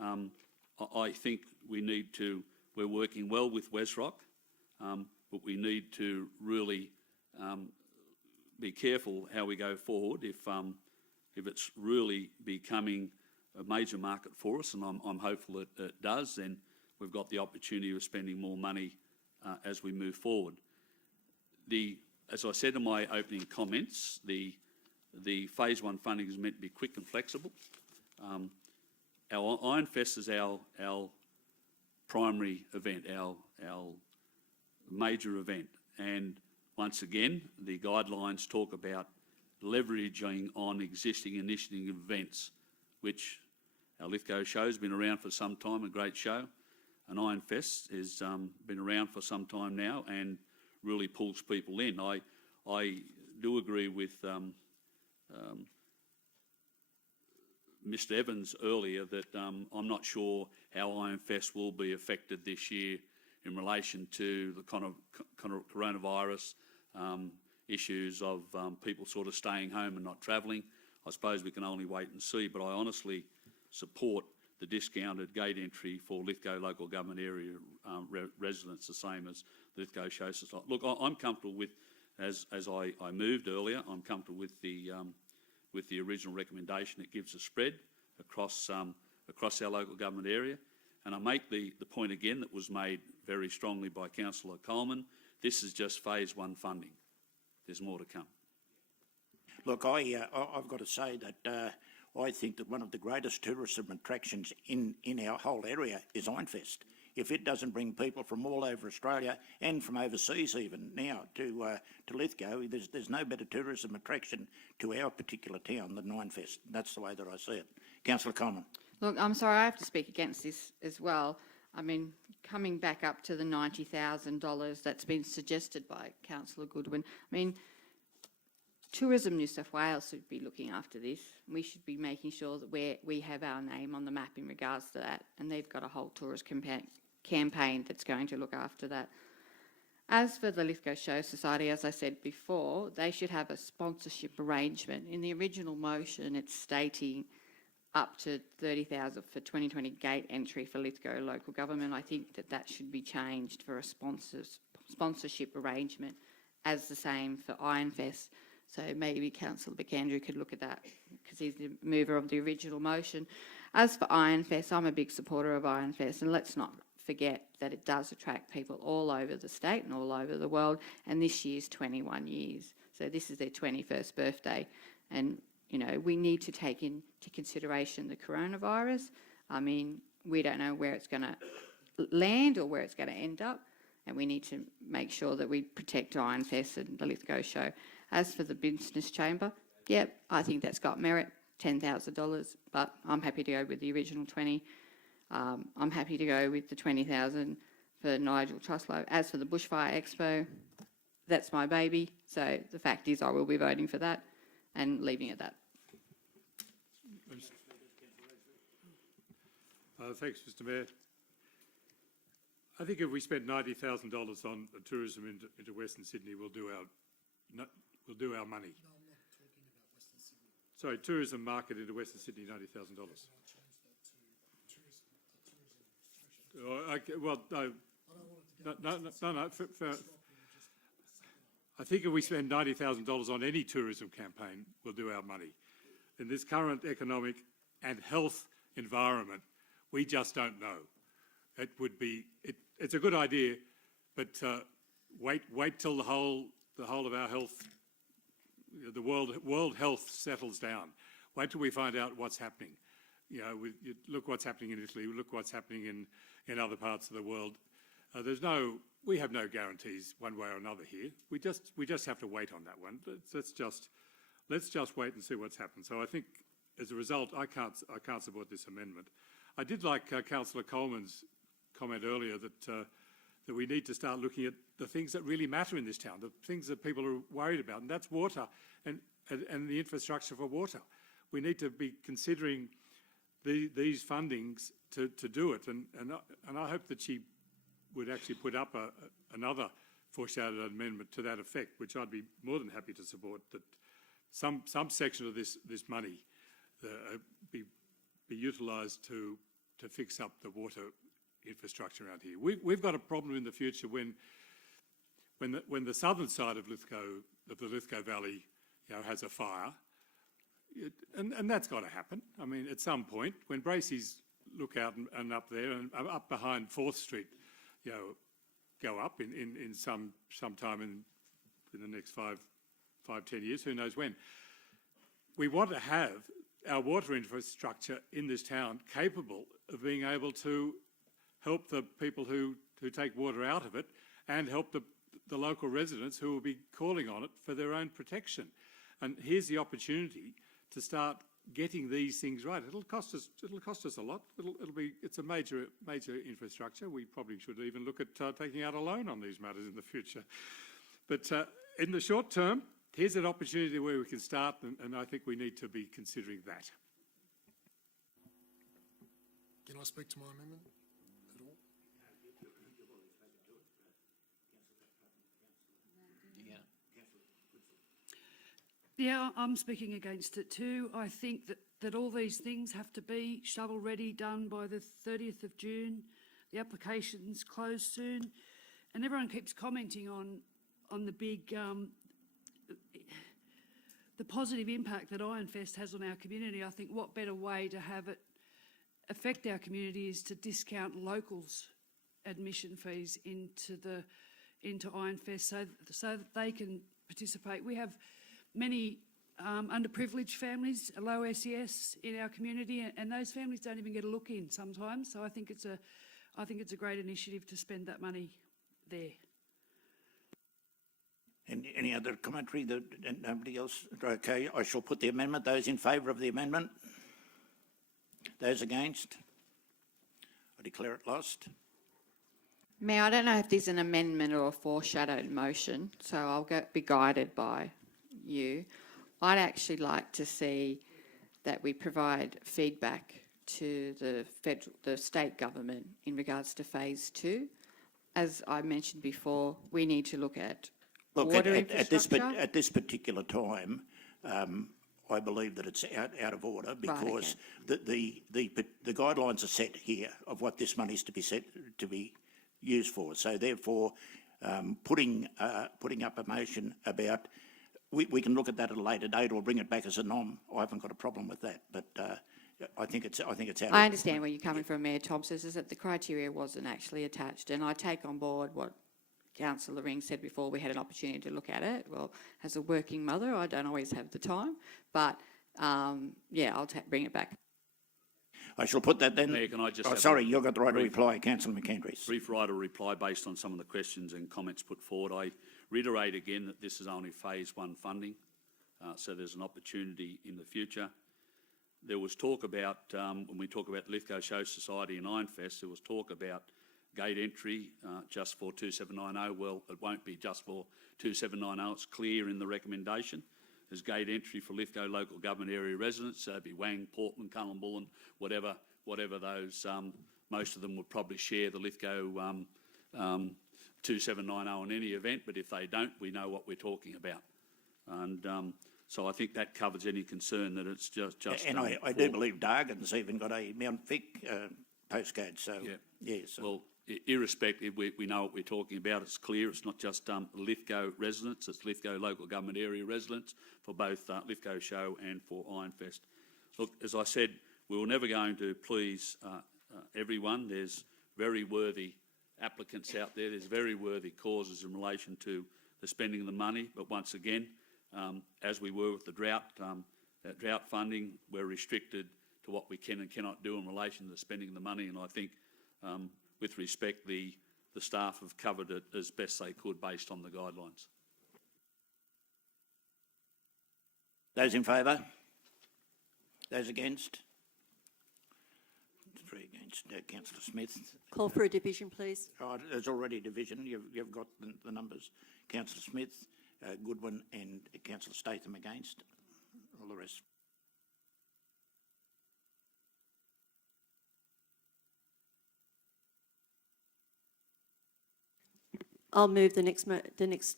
I think we need to, we're working well with Westrock, but we need to really be careful how we go forward if it's really becoming a major market for us, and I'm hopeful it does, then we've got the opportunity of spending more money as we move forward. As I said in my opening comments, the Phase 1 funding is meant to be quick and flexible. Our Ironfest is our primary event, our major event, and once again, the guidelines talk about leveraging on existing initiating events, which our Lithgow show has been around for some time, a great show, and Ironfest has been around for some time now and really pulls people in. I do agree with Mr Evans earlier that I'm not sure how Ironfest will be affected this year in relation to the kind of coronavirus issues of people sort of staying home and not travelling. I suppose we can only wait and see, but I honestly support the discounted gate entry for Lithgow local government area residents, the same as Lithgow Show Society. Look, I'm comfortable with, as I moved earlier, I'm comfortable with the original recommendation. It gives a spread across our local government area. And I make the point again that was made very strongly by Councillor Coleman. This is just Phase 1 funding. There's more to come. Look, I've got to say that I think that one of the greatest tourism attractions in our whole area is Ironfest. If it doesn't bring people from all over Australia and from overseas even now to Lithgow, there's no better tourism attraction to our particular town than Ironfest. That's the way that I see it. Councillor Coleman. Look, I'm sorry, I have to speak against this as well. I mean, coming back up to the $90,000 that's been suggested by Councillor Goodwin, I mean, Tourism New South Wales should be looking after this. We should be making sure that we have our name on the map in regards to that, and they've got a whole tourist campaign that's going to look after that. As for the Lithgow Show Society, as I said before, they should have a sponsorship arrangement. In the original motion, it's stating up to $30,000 for 2020 gate entry for Lithgow local government. I think that should be changed for a sponsorship arrangement as the same for Ironfest. So maybe Councillor McAndrew could look at that because he's the mover of the original motion. As for Ironfest, I'm a big supporter of Ironfest, and let's not forget that it does attract people all over the state and all over the world, and this year's 21 years. So this is their 21st birthday, and you know, we need to take into consideration the coronavirus. I mean, we don't know where it's going to land or where it's going to end up, and we need to make sure that we protect Ironfest and the Lithgow Show. As for the Business Chamber, yep, I think that's got merit, $10,000, but I'm happy to go with the original 20. I'm happy to go with the 20,000 for Nigel Truslow. As for the Bushfire Expo, that's my baby, so the fact is I will be voting for that and leaving it at that. Thanks, Mr Mayor. I think if we spend $90,000 on tourism into Western Sydney, we'll do our money. No, I'm not talking about Western Sydney. Sorry, tourism market into Western Sydney, $90,000. Okay, well, no. I think if we spend $90,000 on any tourism campaign, we'll do our money. In this current economic and health environment, we just don't know. It would be, it's a good idea, but wait till the whole of our health, the world health settles down. Wait till we find out what's happening. You know, look what's happening in Italy. Look what's happening in other parts of the world. We have no guarantees one way or another here. We just have to wait on that one. Let's just wait and see what's happened. So I think, as a result, I can't support this amendment. I did like Councillor Coleman's comment earlier that we need to start looking at the things that really matter in this town, the things that people are worried about, and that's water and the infrastructure for water. We need to be considering these fundings to do it, and I hope that she would actually put up another foreshadowed amendment to that effect, which I'd be more than happy to support, that some section of this money be utilised to fix up the water infrastructure around here. We've got a problem in the future when the southern side of the Lithgow Valley, has a fire, and that's got to happen. I mean, at some point, when Bracey's look out and up there and up behind 4th Street, go up in some time in the next 5-10 years, who knows when. We want to have our water infrastructure in this town capable of being able to help the people who take water out of it and help the local residents who will be calling on it for their own protection. And here's the opportunity to start getting these things right. It'll cost us a lot. It's a major infrastructure. We probably should even look at taking out a loan on these matters in the future. But in the short term, here's an opportunity where we can start, and I think we need to be considering that. Can I speak to my amendment at all? Yeah, I'm speaking against it too. I think that all these things have to be shovel-ready, done by the 30th of June. The application's closed soon. And everyone keeps commenting on the big, the positive impact that Ironfest has on our community. I think what better way to have it affect our community is to discount locals' admission fees into Ironfest so that they can participate. We have many underprivileged families, low SES in our community, and those families don't even get a look in sometimes. So I think it's a great initiative to spend that money there. Any other commentary? Nobody else? Okay, I shall put the amendment. Those in favour of the amendment? Those against? I declare it lost. Mayor, I don't know if there's an amendment or a foreshadowed motion, so I'll be guided by you. I'd actually like to see that we provide feedback to the state government in regards to phase 2. As I mentioned before, we need to look at water infrastructure. At this particular time, I believe that it's out of order because the guidelines are set here of what this money is to be used for. So therefore, putting up a motion about we can look at that at a later date or bring it back as a nom. I haven't got a problem with that, but I think it's out. I understand where you're coming from, Mayor Thompson, is that the criteria wasn't actually attached, and I take on board what Councillor Ring said before. We had an opportunity to look at it. Well, as a working mother, I don't always have the time, but yeah, I'll bring it back. I shall put that then. Mayor, can I just sorry, you've got the right to reply, Councillor McKendry. Brief right of reply based on some of the questions and comments put forward. I reiterate again that this is only phase 1 funding, so there's an opportunity in the future. There was talk about, when we talk about Lithgow Show Society and Ironfest, there was talk about gate entry just for 2790. Well, it won't be just for 2790. It's clear in the recommendation. There's gate entry for Lithgow local government area residents, so it'd be Wang, Portland, Cullenbullen, whatever those, most of them would probably share the Lithgow 2790 in any event, but if they don't, we know what we're talking about. And so I think that covers any concern that it's just and I do believe Dargan's even got a Mount Vic postcode, so yeah. So. Well, irrespective, we know what we're talking about. It's clear. It's not just Lithgow residents. It's Lithgow local government area residents for both Lithgow Show and for Ironfest. Look, as I said, we were never going to please everyone. There's very worthy applicants out there. There's very worthy causes in relation to the spending of the money. But once again, as we were with the drought funding, we're restricted to what we can and cannot do in relation to the spending of the money. And I think with respect, the staff have covered it as best they could based on the guidelines. Those in favour? Those against? 3 against. Councillor Smith. Call for a division, please. Oh, there's already a division. You've got the numbers. Councillor Smith, Goodwin and Councillor Statham against. All the rest. I'll move the next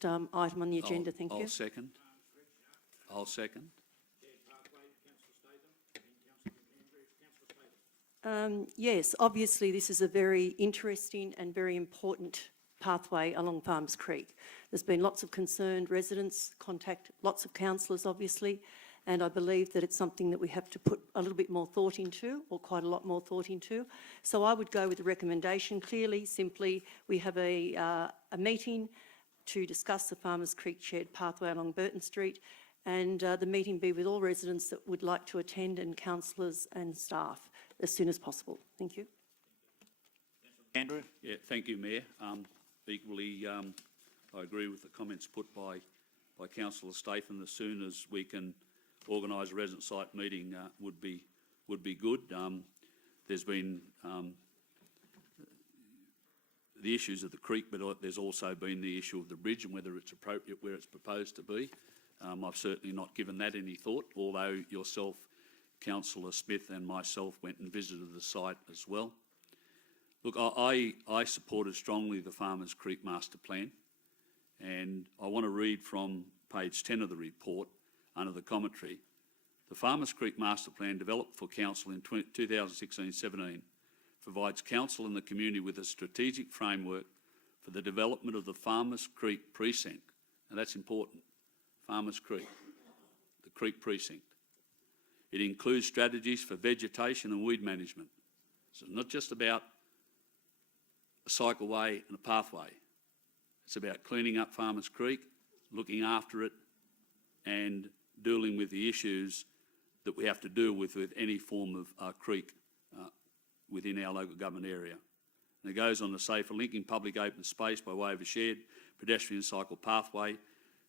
item on the agenda. Thank you. I'll second. Yes, obviously this is a very interesting and very important pathway along Farmers Creek. There's been lots of concerned residents contact lots of councillors, obviously, and I believe that it's something that we have to put a little bit more thought into, or quite a lot more thought into. So I would go with the recommendation clearly, simply we have a meeting to discuss the Farmers Creek shared pathway along Burton Street, and the meeting be with all residents that would like to attend and councillors and staff as soon as possible. Thank you. Andrew? Yeah, thank you, Mayor. Equally, I agree with the comments put by Councillor Statham. As soon as we can organise a resident site meeting, would be good. There's been the issues of the creek, but there's also been the issue of the bridge and whether it's appropriate where it's proposed to be. I've certainly not given that any thought, although yourself, Councillor Smith, and myself went and visited the site as well. Look, I supported strongly the Farmers Creek Master Plan, and I want to read from page 10 of the report under the commentary. The Farmers Creek Master Plan, developed for Council in 2016-17, provides Council and the community with a strategic framework for the development of the Farmers Creek Precinct. Now that's important, Farmers Creek, the Creek Precinct. It includes strategies for vegetation and weed management. So it's not just about a cycleway and a pathway. It's about cleaning up Farmers Creek, looking after it, and dealing with the issues that we have to deal with any form of creek within our local government area. And it goes on to say, for linking public open space by way of a shared pedestrian cycle pathway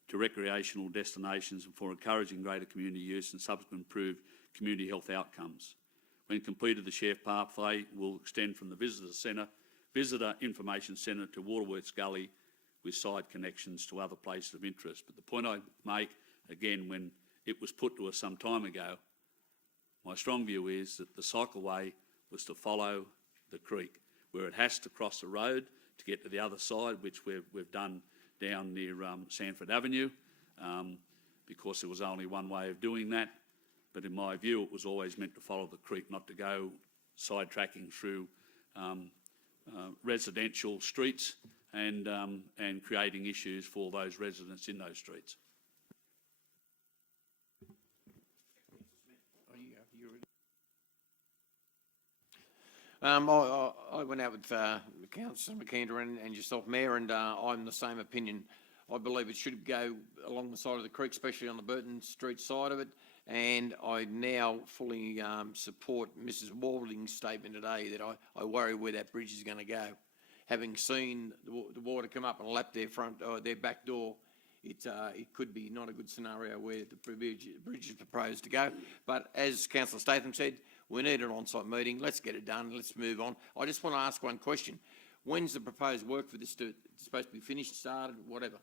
to recreational destinations, and for encouraging greater community use and subsequent improved community health outcomes. When completed, the shared pathway will extend from the Visitor Information Centre to Waterworks Gully, with side connections to other places of interest. But the point I make, again, when it was put to us some time ago, my strong view is that the cycleway was to follow the creek, where it has to cross the road to get to the other side, which we've done down near Sanford Avenue, because there was only one way of doing that. But in my view, it was always meant to follow the creek, not to go sidetracking through residential streets and creating issues for those residents in those streets. I went out with Councillor McKenna and yourself, Mayor, and I'm the same opinion. I believe it should go along the side of the creek, especially on the Burton Street side of it. And I now fully support Mrs. Walding's statement today that I worry where that bridge is going to go. Having seen the water come up and lap their back door, it could be not a good scenario where the bridge is proposed to go. But as Councillor Statham said, we need an on-site meeting. Let's get it done. Let's move on. I just want to ask one question. When's the proposed work for this supposed to be finished, started, whatever?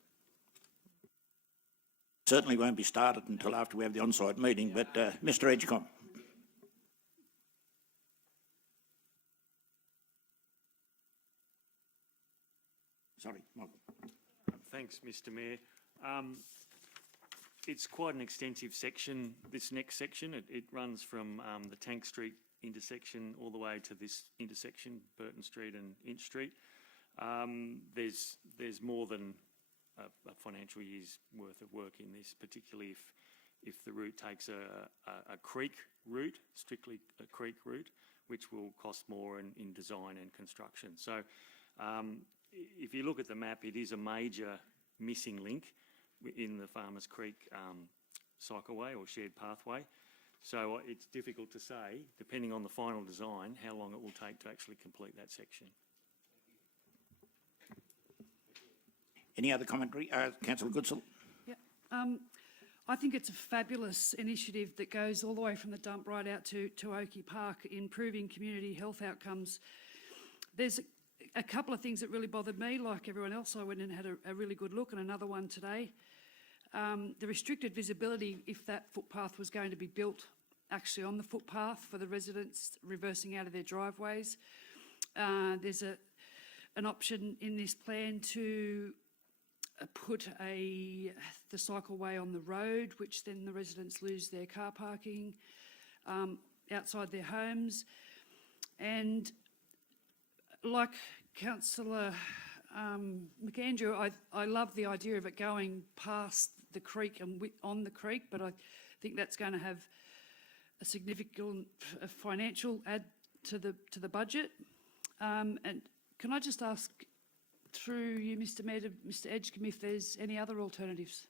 Certainly won't be started until after we have the on-site meeting, but Mr. Edgecombe. Sorry, Michael. Thanks, Mr. Mayor. It's quite an extensive section, this next section. It runs from the Tank Street intersection all the way to this intersection, Burton Street and Inch Street. There's more than a financial year's worth of work in this, particularly if the route takes a creek route, strictly a creek route, which will cost more in design and construction. So if you look at the map, it is a major missing link in the Farmers Creek cycleway or shared pathway. So it's difficult to say, depending on the final design, how long it will take to actually complete that section. Any other commentary? Councillor Goodsall? Yeah. I think it's a fabulous initiative that goes all the way from the dump right out to Oakey Park, improving community health outcomes. There's a couple of things that really bothered me. Like everyone else, I went and had a really good look, and another one today. The restricted visibility, if that footpath was going to be built actually on the footpath for the residents reversing out of their driveways. There's an option in this plan to put the cycleway on the road, which then the residents lose their car parking outside their homes. And like Councillor McAndrew, I love the idea of it going past the creek and on the creek, but I think that's going to have a significant financial add to the budget. And can I just ask, through you, Mr. Mayor, to Mr. Edgecombe, if there's any other alternatives?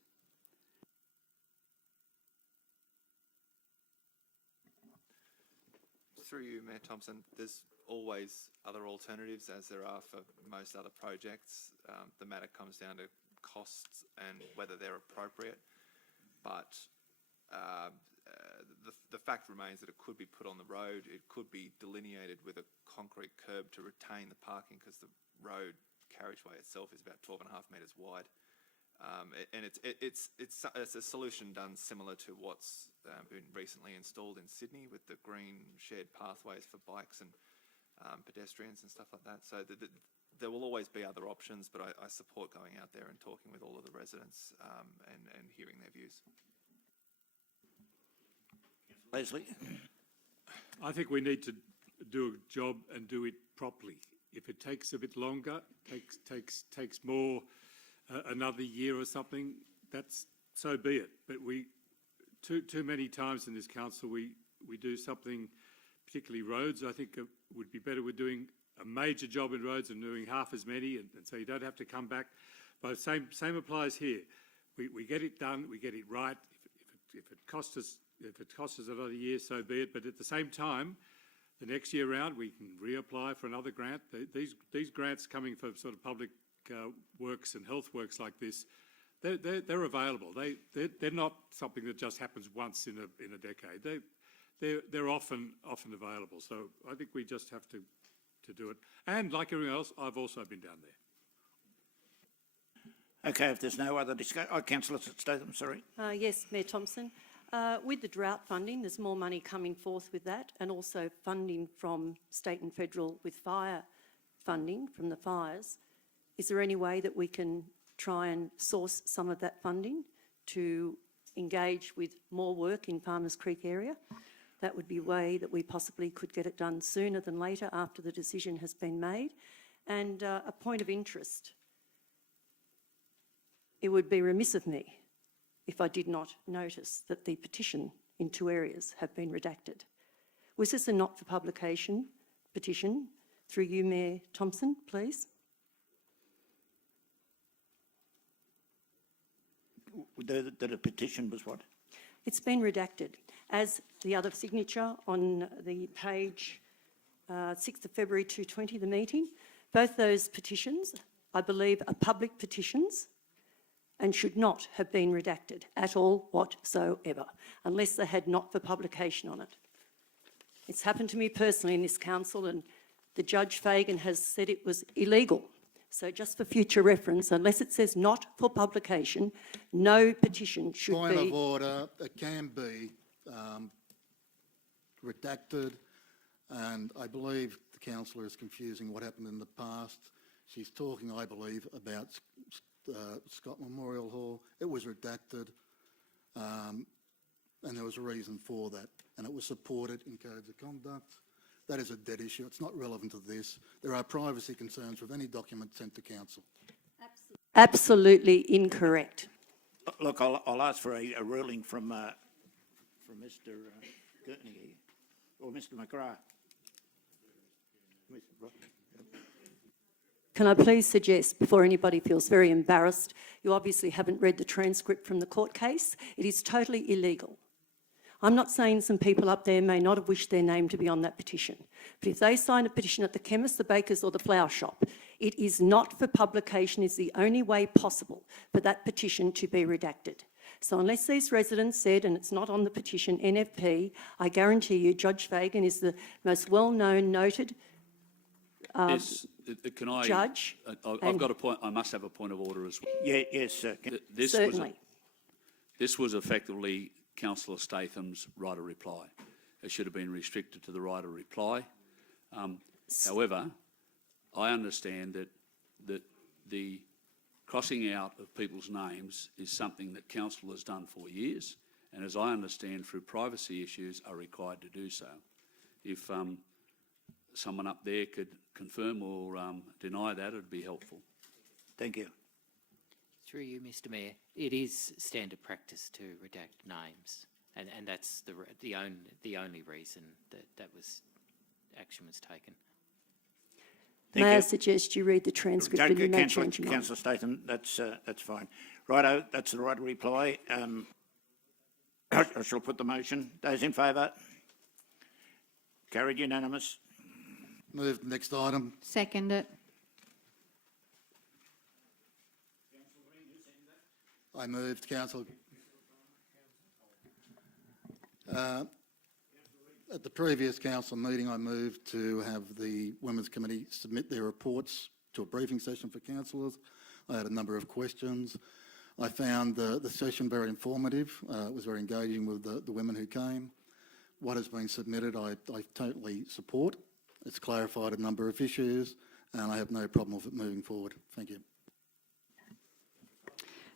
Through you, Mayor Thompson, there's always other alternatives, as there are for most other projects. The matter comes down to costs and whether they're appropriate. But the fact remains that it could be put on the road. It could be delineated with a concrete curb to retain the parking, because the road carriageway itself is about 12.5 metres wide. And it's a solution done similar to what's been recently installed in Sydney with the green shared pathways for bikes and pedestrians and stuff like that. So there will always be other options, but I support going out there and talking with all of the residents and hearing their views. Leslie? I think we need to do a job and do it properly. If it takes a bit longer, takes more, another year or something, that's so be it. But we too many times in this council we do something, particularly roads. I think it would be better with doing a major job in roads and doing half as many, and so you don't have to come back. But same applies here. We get it done, we get it right. If it costs us another year, so be it. But at the same time, the next year round we can reapply for another grant. These grants coming for sort of public works and health works like this, they're available. They're not something that just happens once in a decade. They're often available. So I think we just have to do it. And like everyone else, I've also been down there. Okay, if there's no other discussion, Councillor Statham, sorry. Yes, Mayor Thompson. With the drought funding, there's more money coming forth with that, and also funding from state and federal with fire funding from the fires. Is there any way that we can try and source some of that funding to engage with more work in Farmers Creek area? That would be a way that we possibly could get it done sooner than later after the decision has been made. And a point of interest, it would be remiss of me if I did not notice that the petition in 2 areas have been redacted. Was this a not for publication petition? Through you, Mayor Thompson, please. That a petition was what? It's been redacted, as the other signature on the page 6th of February 2020, the meeting. Both those petitions, I believe, are public petitions and should not have been redacted at all whatsoever, unless they had not for publication on it. It's happened to me personally in this council, and the Judge Fagan has said it was illegal. So just for future reference, unless it says not for publication, no petition should be... Point of order, it can be redacted, and I believe the councillor is confusing what happened in the past. She's talking, I believe, about Scott Memorial Hall. It was redacted, and there was a reason for that, and it was supported in codes of conduct. That is a dead issue. It's not relevant to this. There are privacy concerns with any document sent to council. Absolutely incorrect. Look, I'll ask for a ruling from Mr. Gurney or Mr. McGrath. Can I please suggest, before anybody feels very embarrassed, you obviously haven't read the transcript from the court case. It is totally illegal. I'm not saying some people up there may not have wished their name to be on that petition, but if they sign a petition at the chemist, the baker's or the flower shop, it is not for publication. It's the only way possible for that petition to be redacted. So unless these residents said, and it's not on the petition, NFP, I guarantee you Judge Fagan is the most well-known, noted Yes, can I... judge. I've got a point. I must have a point of order as well. Yeah, yes, sir. Certainly. This was effectively Councillor Statham's right of reply. It should have been restricted to the right of reply. However, I understand that the crossing out of people's names is something that council has done for years, and as I understand, through privacy issues, are required to do so. If someone up there could confirm or deny that, it'd be helpful. Thank you. Through you, Mr. Mayor, it is standard practice to redact names, and that's the only reason that action was taken. Thank May I you. suggest you read the transcript and you may change your mind? Councillor Statham, that's fine. Righto, that's the right reply. I shall put the motion. Those in favour? Carried unanimous. Move the next item. Second it. I moved, Councillor. At the previous council meeting, I moved to have the Women's Committee submit their reports to a briefing session for councillors. I had a number of questions. I found the session very informative. It was very engaging with the women who came. What has been submitted, I totally support. It's clarified a number of issues, and I have no problem with it moving forward. Thank you.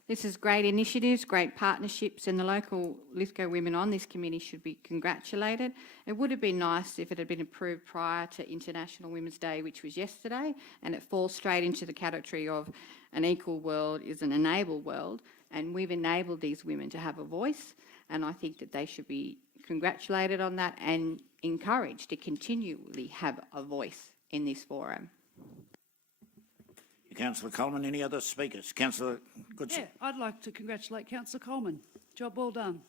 This is great initiatives, great partnerships, and the local Lithgow women on this committee should be congratulated. It would have been nice if it had been approved prior to International Women's Day, which was yesterday, and it falls straight into the category of an equal world is an enabled world, and we've enabled these women to have a voice, and I think that they should be congratulated on that and encouraged to continually have a voice in this forum. Councillor Coleman, any other speakers? Councillor Goodson. Yeah, I'd like to congratulate Councillor Coleman. Job well done.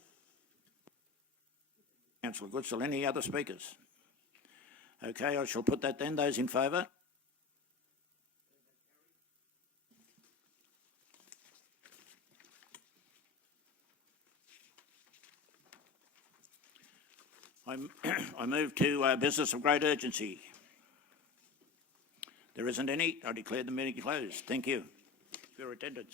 Councillor Goodson, any other speakers? Okay, I shall put that then. Those in favour? I move to business of great urgency. There isn't any. I declare the meeting closed. Thank you for your attendance.